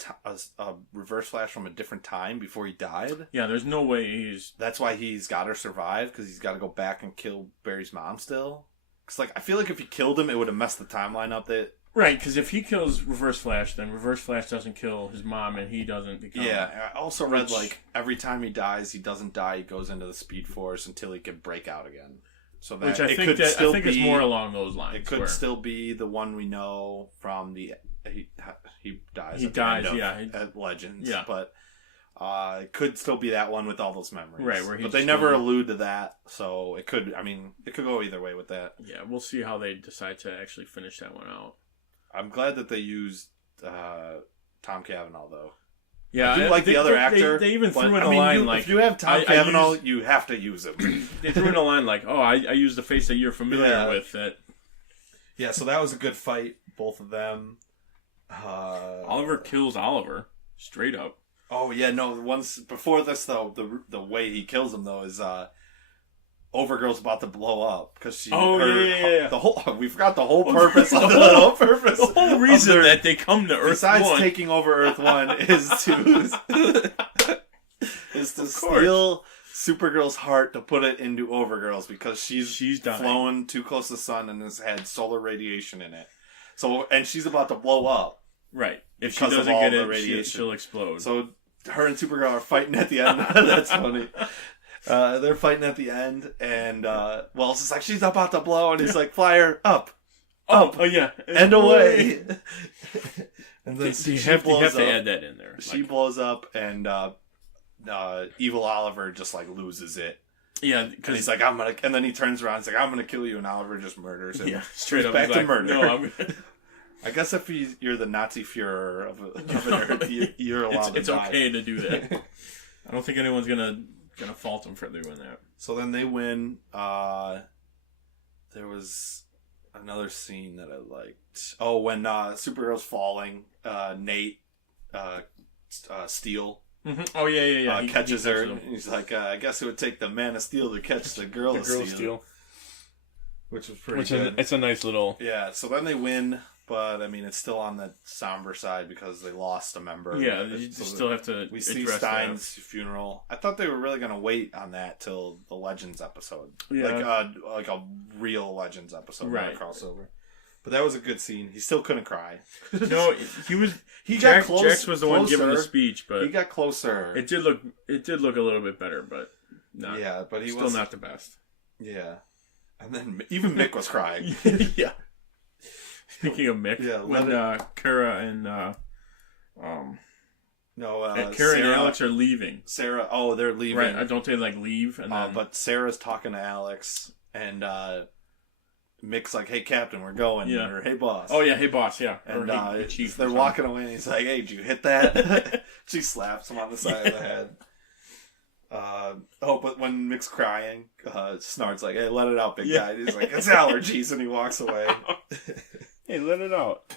Reverse Flash from a different time before he died. Yeah, there's no way he's... That's why he's got to survive, because he's got to go back and kill Barry's mom still. Because I feel like if he killed him, it would have messed the timeline up. Right, because if he kills Reverse Flash, then Reverse Flash doesn't kill his mom, and he doesn't become... Yeah, I also read, every time he dies, he doesn't die, he goes into the Speed Force until he can break out again. So that which I think it's more along those lines. It could still be the one we know from the he dies. At Legends. Yeah, but it could still be that one with all those memories. Right, but they never allude to that, so it could. I mean, it could go either way with that. Yeah, we'll see how they decide to actually finish that one out. I'm glad that they used Tom Cavanaugh though. Yeah, I do like the other actor. They even threw in a line if you have Tom Cavanaugh, you have to use him. They threw in a line like, "Oh, I use the face that you're familiar with." Yeah, so that was a good fight, both of them. Oliver kills Oliver straight up. Oh yeah, no. Once before this though, the way he kills him though is Overgirl's about to blow up because she. The whole we forgot the whole purpose. The whole reason that they come to Earth. Besides taking over Earth 1 is to steal Supergirl's heart to put it into Overgirl's because she's flown too close to the sun and has had solar radiation in it. So and she's about to blow up. Right. If she doesn't get it, she'll explode. So her and Supergirl are fighting at the end. That's funny. They're fighting at the end, and Wells is like, she's about to blow, and he's like, flyer up, oh yeah, and away. And then you have to add that in there. She blows up, and evil Oliver just like loses it. Yeah, because he's like, I'm gonna, and then he turns around, and he's like, I'm gonna kill you, and Oliver just murders him. Yeah, straight up back to murder. No, I'm. I guess if you're the Nazi Führer of an Earth, you're allowed to die. It's okay to do that. I don't think anyone's gonna fault him for doing that. So then they win. There was another scene that I liked. Oh, when Supergirl's falling, Nate Steel. Mm-hmm. Oh yeah. Catches her. And he's like, I guess it would take the Man of Steel to catch the Girl of Steel. Which was pretty good. It's a nice little... Yeah, so then they win, but, I mean, it's still on the somber side because they lost a member. Yeah, you still have to We see Stein's funeral. I thought they were really going to wait on that till the Legends episode. Yeah. Like a real Legends episode, right. Not a crossover. But that was a good scene. He still couldn't cry. No, got close. Jax was the one giving the speech, but... He got closer. It did look a little bit better, but... Yeah, but he was... Still not the best. Yeah. And then even Mick was crying. Yeah. Speaking of Mick, when Kara and Kara and Alex are leaving. Sarah, they're leaving. Right? Don't they leave? And then... But Sarah's talking to Alex, and Mick's like, "Hey, Captain, we're going." Yeah. Or, "Hey, boss." Oh yeah, hey, boss. Yeah. And they're walking away, and he's like, "Hey, did you hit that?" She slaps him on the side of the head. But when Mick's crying, Snart's like, "Hey, let it out, big guy." He's like, "It's allergies," and he walks away. Hey, let it out.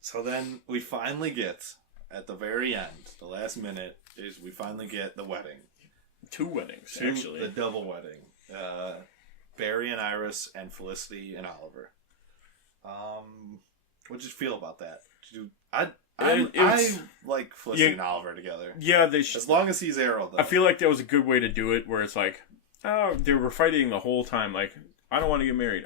So then we finally get, at the very end, the last minute, we finally get the wedding. 2 weddings, actually. The double wedding. Barry and Iris, and Felicity and Oliver. What did you feel about that? I like Felicity and Oliver together. Yeah, they should. As long as he's Arrow, though. I feel like that was a good way to do it, where it's like, they were fighting the whole time. Like, I don't want to get married.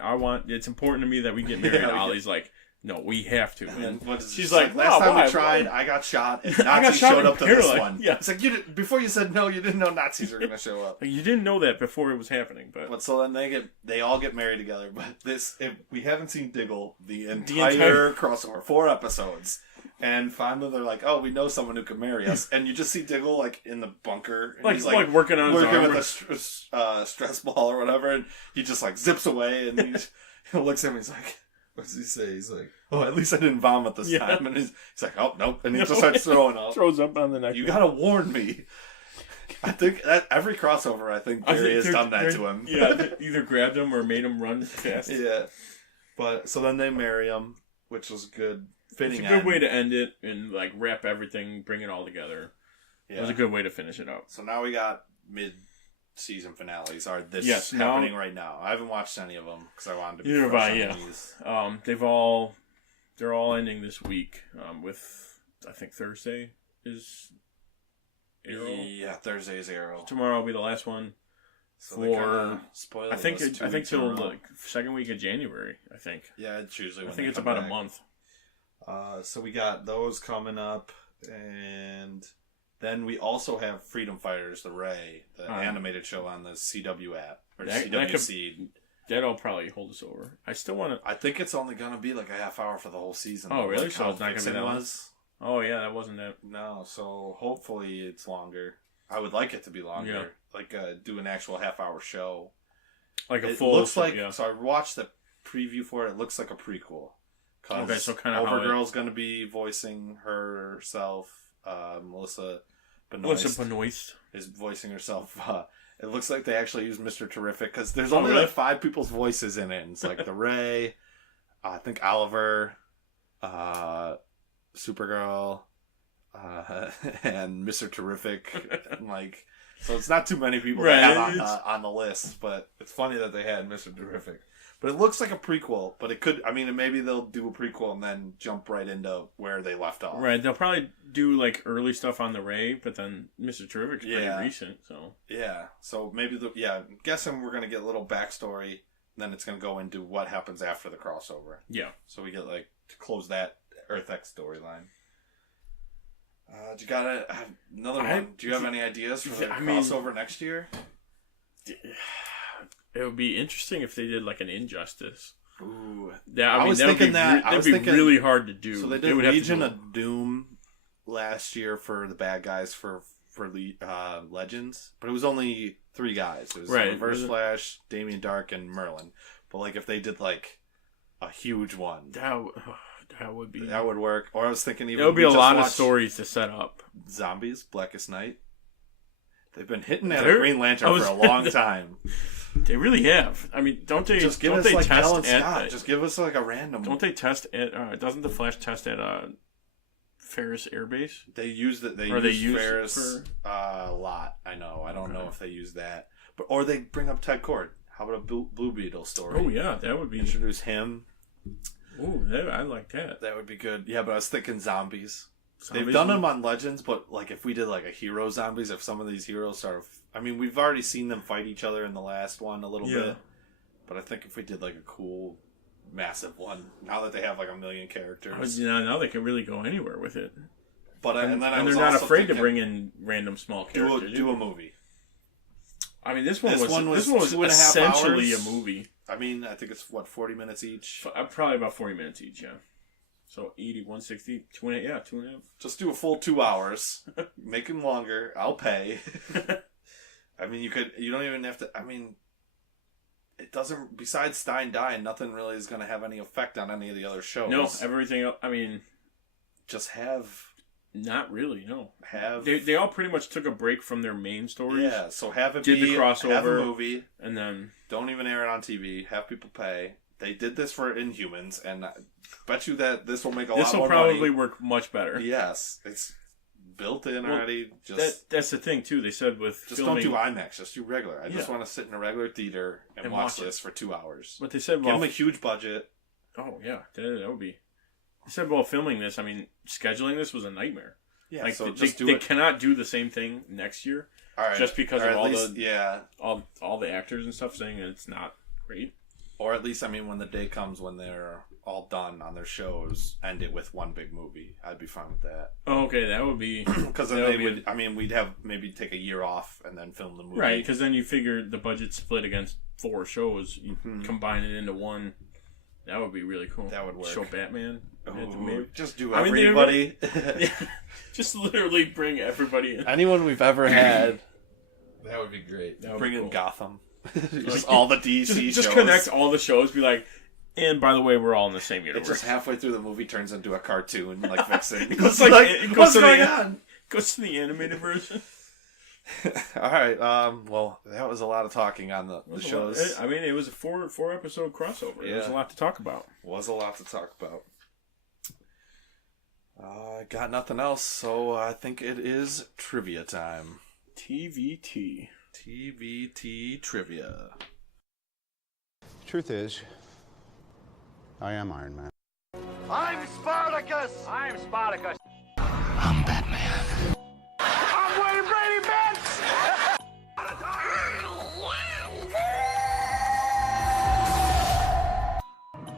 It's important to me that we get married. Ollie's like, no, we have to. And she's like, last time why? we tried, I got shot, and Nazis showed up to this one. Yeah. It's like, before you said no, you didn't know Nazis were going to show up. You didn't know that before it was happening. But so then they all get married together. But we haven't seen Diggle the entire crossover, 4 episodes. And finally they're like, oh, we know someone who could marry us. And you just see Diggle, like, in the bunker. And he's like working on his arm. With a stress ball or whatever. And he just, like, zips away. And he looks at him and he's like... What does he say? He's like, oh, at least I didn't vomit this time. And he's like, oh, nope. And he just starts throwing up. Throws up on the neck. You gotta warn me. I think that every crossover, Barry has done that to him. Yeah, either grabbed him or made him run fast. Yeah. But, so then they marry him, which was good. Fitting It's a good way to end it and, like, wrap everything, bring it all together. Yeah. It was a good way to finish it up. So now we got mid-season finales happening right now. I haven't watched any of them because I wanted to be fresh on these. They're all ending this week with, I think, Thursday is Arrow. Yeah, Thursday is Arrow. Tomorrow will be the last one. So spoiler. I think till like second week of January. I think. Yeah, it's usually. I think it's about a month. So we got those coming up, and then we also have Freedom Fighters: The Ray, the animated show on the CW app or CW Seed. That'll probably hold us over. I still want to. I think it's only gonna be like a half hour for the whole season. Oh, really? So it's not gonna be that long. Oh yeah, that wasn't it. No, so hopefully it's longer. I would like it to be longer. Yeah. Like do an actual half-hour show. Like a full. Looks like so. I watched the preview for it. It looks like a prequel. Okay, so kind of Overgirl's going to be voicing herself. Melissa Benoist is voicing herself. It looks like they actually use Mr. Terrific because there's only like 5 people's voices in it. And it's like the Ray, I think Oliver, Supergirl, and Mr. Terrific. And like, so it's not too many people to have on the list, but it's funny that they had Mr. Terrific. But it looks like a prequel, but it could, maybe they'll do a prequel and then jump right into where they left off. Right, they'll probably do like early stuff on the Ray, but then Mr. Terrific's pretty recent, so. Yeah, so maybe I'm guessing we're going to get a little backstory, and then it's going to go into what happens after the crossover. Yeah. So we get like, to close that Earth X storyline. Do you got another one? Do you have any ideas for the crossover next year? It would be interesting if they did like an Injustice. Ooh, yeah. I was thinking that'd be really hard to do. So they did Legion of Doom last year for the bad guys for Legends, but it was only 3 guys. It was Reverse Flash, Damien Dark, and Merlin. But like if they did like a huge one, that would work. Or I was thinking even it would be a lot of stories to set up. Zombies, Blackest Night. They've been hitting at a Green Lantern for a long time. They really have. Don't they? Just give us like Alan Scott. Just give us like a random. Don't they test at? Doesn't the Flash test at Ferris Air Base? They use that. They use Ferris a lot. I know. I don't know if they use that, or they bring up Ted Kord. How about a Blue Beetle story? Oh yeah, that would be introduce him. Oh, I like that. That would be good. Yeah, but I was thinking zombies. They've done them on Legends, but like if we did like a hero zombies, if some of these heroes sort of, we've already seen them fight each other in the last one a little bit, but I think if we did like a cool, massive one, now that they have like 1 million characters, now they can really go anywhere with it. But and they're not afraid to bring in random small characters. Do a movie. This one was essentially a movie. I think it's 40 minutes each. Probably about 40 minutes each. Yeah. So 80, 160, 2.5. Just do a full 2 hours. Make them longer. I'll pay. You don't even have to, it doesn't, besides Stein dying, nothing really is going to have any effect on any of the other shows. No, everything else, just have. Not really, no. Have. They all pretty much took a break from their main stories. Yeah, so have it did the crossover. Have a movie. And then. Don't even air it on TV. Have people pay. They did this for Inhumans, and I bet you that this will make a lot more money. This will probably work much better. Yes. It's built in already. That's the thing, too. They said with just filming... don't do IMAX. Just do regular. I just want to sit in a regular theater and watch this for 2 hours. But they said... Give them a huge budget. Oh, yeah. That would be... They said while filming this, scheduling this was a nightmare. Yeah, so they cannot do the same thing next year. All right. Just because of all the actors and stuff saying that it's not great. Or at least, I mean, when the day comes when they're all done on their shows, end it with one big movie. I'd be fine with that. Oh, okay, that would be... Because then they would... I mean, we'd have maybe take a year off and then film the movie. Right, because then you figure the budget split against 4 shows. You combine it into one. That would be really cool. That would work. Show Batman. Ooh, just do everybody. Just literally bring everybody in. Anyone we've ever had. That would be great. Bring in Gotham. Just all the DC shows. Just connect all the shows. Be like, and by the way, we're all in the same universe. It just halfway through the movie turns into a cartoon, like Vixen. What's going on? Goes to the animated version. All right. Well, that was a lot of talking on the shows. I mean, it was a four episode crossover. Yeah. There was a lot to talk about. Was a lot to talk about. Got nothing else, so I think it is trivia time. TVT trivia. Truth is, I am Iron Man. I'm Spartacus! I'm Spartacus. I'm Batman. I'm Wayne Brady Betts!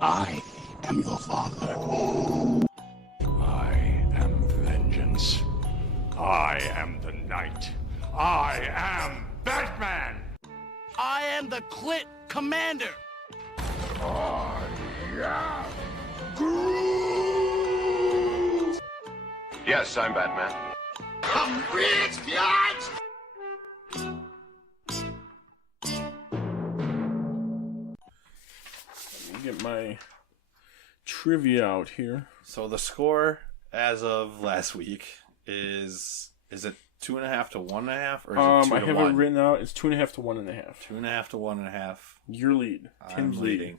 I am your father. I am vengeance. I am the night. I am Batman! I am the Clit Commander! I am Groot! Yes, I'm Batman. I'm rich, biatch! Let me get my trivia out here. So the score as of last week is it 2.5 to 1.5, or is it 2 I to have 1? it written out. It's 2.5 to 1.5. 2.5 to 1.5. Your lead. Tim's leading.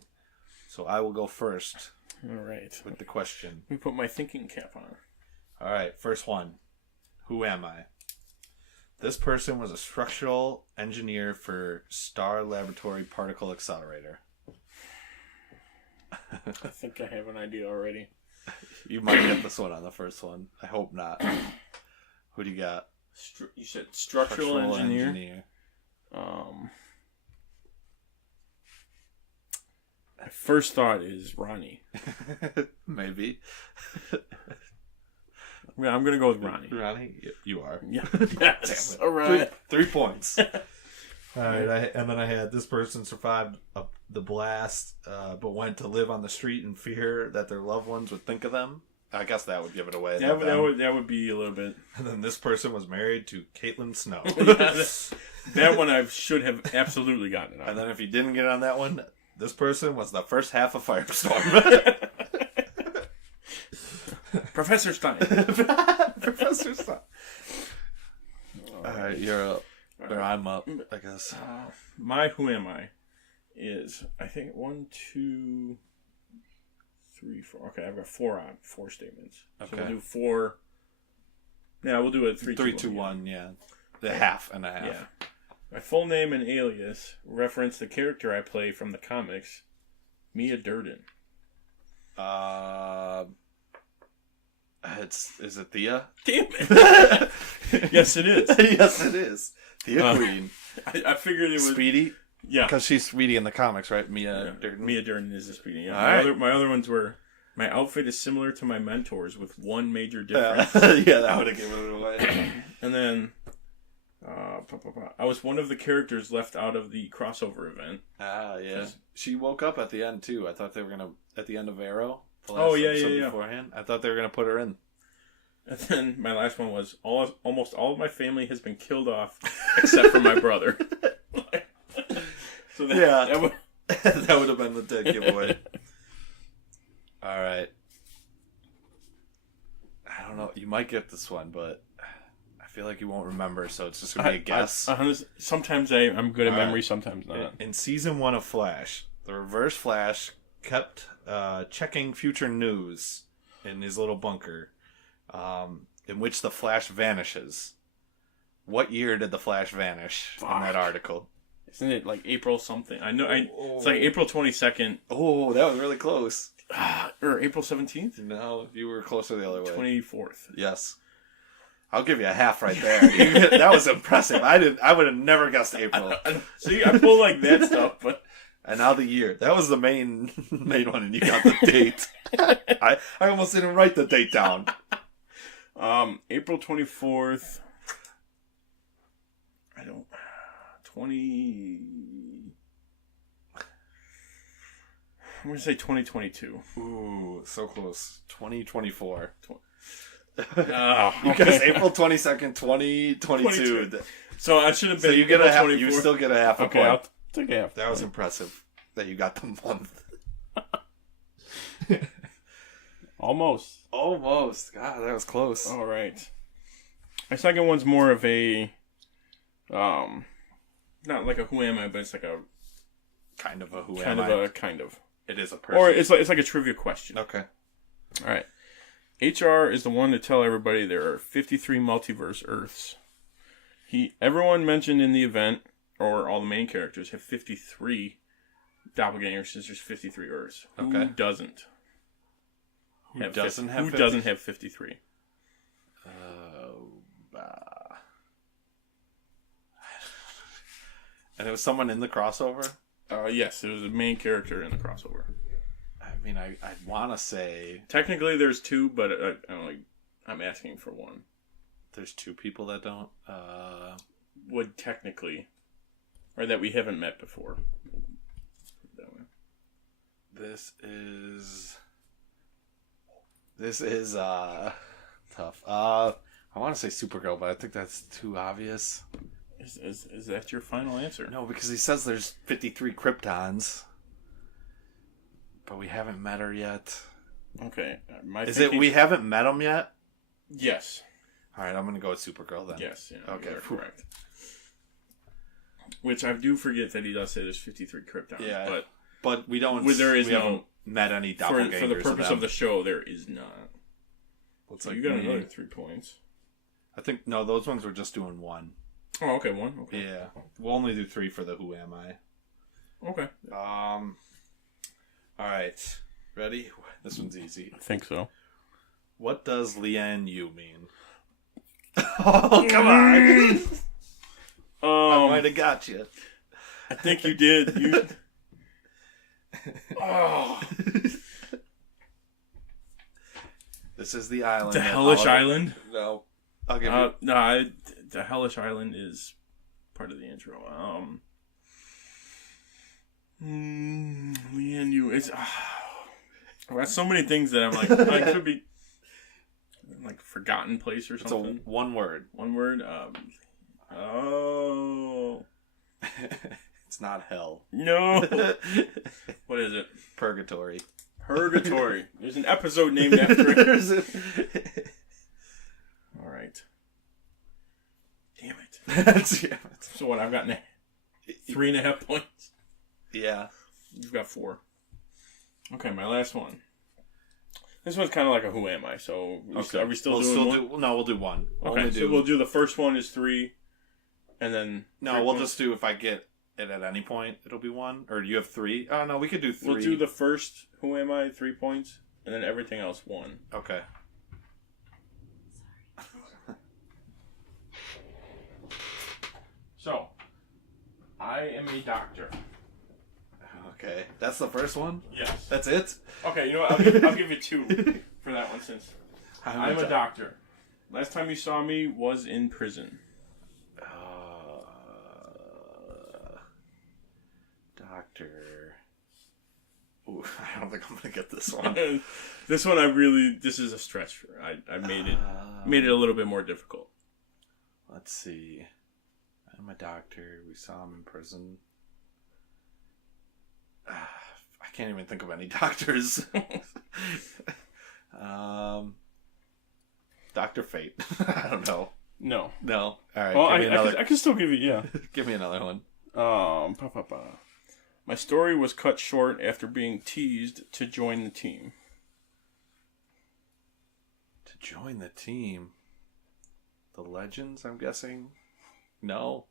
So I will go first. All right. With the question. Let me put my thinking cap on. All right. First one. Who am I? This person was a structural engineer for Star Laboratory Particle Accelerator. I think I have an idea already. You might get this one on the first one. I hope not. Who do you got? You said structural engineer. My first thought is Ronnie. Maybe. Yeah, I'm gonna go with Ronnie. Ronnie, you are. Yeah. Yes. All right. 3 points. All right, and then I had this person survived the blast, but went to live on the street in fear that their loved ones would think of them. I guess that would give it away. That would be a little bit. And then this person was married to Caitlin Snow. That one I should have absolutely gotten it on. And then if you didn't get on that one, this person was the first half of Firestorm. Professor Stein. Professor Stein. All right, you're up. Or I'm up, I guess. My Who Am I is, I think, 1, 2, 3, 4. Okay, I've got 4 statements. Okay. So we'll do 4. Yeah, we'll do it 3, 2, 1, yeah. The half and a half. Yeah. My full name and alias reference the character I play from the comics, Mia Durden. Is it Thea? Damn it! Yes, it is. Yes, it is. Thea Queen. I figured it was Speedy. Yeah, because she's Speedy in the comics, right? Mia Durden. Mia Durden is the Speedy. Yeah. Right. My other ones were, my outfit is similar to my mentor's with one major difference. Yeah, that would have given it away. And then, I was one of the characters left out of the crossover event. Ah, yeah. She woke up at the end too. I thought they were gonna at the end of Arrow. Yeah. Beforehand, I thought they were gonna put her in. And then my last one was almost all of my family has been killed off except for my brother. So that would have been the dead giveaway. All right. I don't know. You might get this one, but I feel like you won't remember, so it's just gonna be a guess. Sometimes I'm good at memory, sometimes not. In season 1 of Flash, the Reverse Flash kept checking future news in his little bunker, in which the Flash vanishes. What year did the Flash vanish in that article? Isn't it like April something? I know. It's like April 22nd. Oh, that was really close. Or April 17th? No, you were closer the other way. 24th. Yes. I'll give you a half right there. That was impressive. I would have never guessed April. See, I pull like that stuff, but And now the year. That was the main one, and you got the date. I almost didn't write the date down. April 24th. I'm going to say 2022. Ooh, so close. 2024. Oh, Because April 22nd, 2022. So I should have been. So you get a half. You still get a half a point. I'll take a half. That was impressive. That you got the month. Almost. God, that was close. All right. My second one's more of a, not like a who am I, but it's like a kind of a who am I. Kind of. It is a person. Or it's like a trivia question. Okay. All right. HR is the one to tell everybody there are 53 multiverse Earths. Everyone mentioned in the event, or all the main characters, have 53 doppelgangers since there's 53 Earths. Okay. Who doesn't? Who doesn't have 53? And it was someone in the crossover? Yes, it was a main character in the crossover. I mean, I want to say... Technically, there's two, but I'm asking for one. There's two people that don't? Would technically... Or that we haven't met before. That way. This is tough. I want to say Supergirl, but I think that's too obvious. Is that your final answer? No, because he says there's 53 Kryptons. But we haven't met her yet. Okay. We haven't met him yet? Yes. Alright, I'm going to go with Supergirl then. Yes. Yeah, okay. Correct. Which I do forget that he does say there's 53 Kryptons. Yeah. But we don't... There is haven't met any doppelgangers. For the purpose of the show, there is not. Well, so you got another 3 points. I think... No, those ones we're just doing one. Oh, okay. One? Okay. Yeah. We'll only do 3 for the Who Am I. Okay. Alright. Ready? This one's easy. I think so. What does Lian Yu mean? Oh, come on! I might have got you. I think you did. Oh. This is the island. The Hellish Island? No. I'll give you... the Hellish Island is part of the intro. Lian Yu. It's... that's so many things that I'm like, I could be... Like, forgotten place or something. It's one word. One word? It's not hell. No. What is it? Purgatory. Purgatory. There's an episode named after it. All right. Damn it. So what? I've gotten 3.5 points. Yeah. You've got 4. Okay, my last one. This one's kind of like a who am I? So are we still doing one? No, we'll do one. Okay, so we'll do the first one is 3, and then we'll just do if I get it at any point, it'll be 1. Or do you have 3? Oh no, we could do 3. We'll do the first who am I 3 points, and then everything else 1. Okay. So, I am a doctor. Okay, that's the first one? Yes. That's it? Okay, you know what? I'll give you 2 for that one since I'm a doctor. Last time you saw me was in prison. Doctor. Ooh, I don't think I'm gonna get this one. This one this is a stretch. I made it a little bit more difficult. Let's see. I'm a doctor. We saw him in prison. I can't even think of any doctors. Dr. Fate. I don't know. No. All right. Well, I can still give you, yeah. Give me another one. My story was cut short after being teased to join the team. To join the team? The Legends, I'm guessing? No.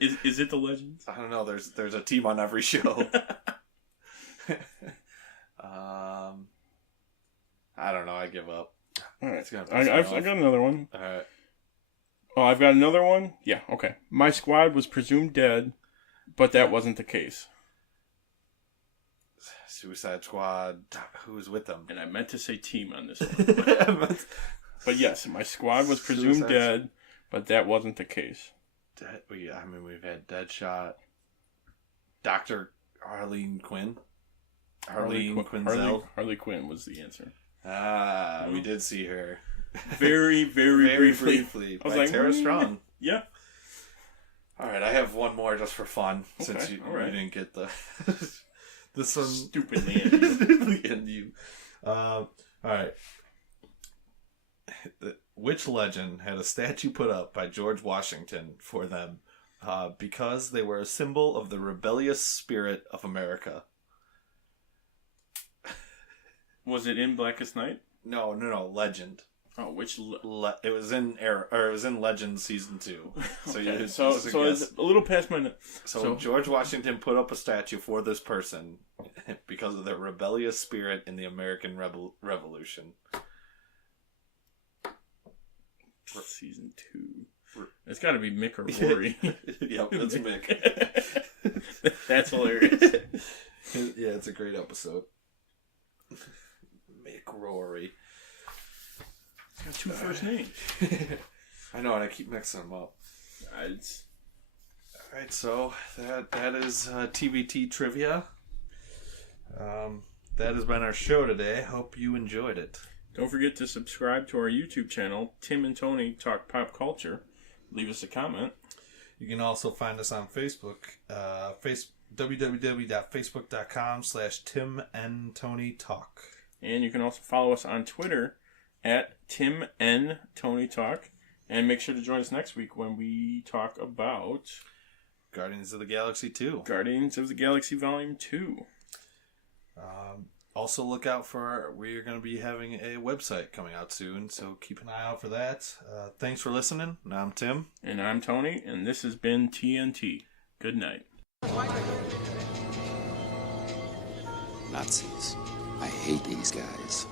Is it the Legends? I don't know. There's a team on every show. I don't know. I give up. All right. I got another one. All right. Oh, I've got another one? Yeah, okay. My squad was presumed dead, But that wasn't the case. Suicide Squad. Who was with them? And I meant to say team on this one. But yes, my squad was presumed dead, but that wasn't the case. We've had Deadshot, Dr. Harleen Quinn. Harley Quinn was the answer. We did see her. Very, very, briefly. I was like, Tara Strong. Yeah. All right, I have one more just for fun, since you didn't get the this one. Stupidly and you. All right. Which legend had a statue put up by George Washington for them because they were a symbol of the rebellious spirit of America? Was it in Blackest Night? No. Legend. Oh, which? It was in it was in Legend season 2. So okay. So it's a little past my. So George Washington put up a statue for this person because of their rebellious spirit in the American Revolution. Season 2. It's got to be Mick or Rory. Yep, that's Mick. That's hilarious. Yeah, it's a great episode. Mick Rory. It's got 2 first names. I know, and I keep mixing them up. Alright, so that is TBT trivia. That has been our show today. Hope you enjoyed it. Don't forget to subscribe to our YouTube channel, Tim and Tony Talk Pop Culture. Leave us a comment. You can also find us on Facebook, www.facebook.com/TimandTonyTalk. And you can also follow us on Twitter at Tim N Tony Talk. And make sure to join us next week when we talk about Guardians of the Galaxy 2. Guardians of the Galaxy Volume 2. Also look out for, we're going to be having a website coming out soon, so keep an eye out for that. Thanks for listening. I'm Tim. And I'm Tony, and this has been TNT. Good night. Nazis. I hate these guys.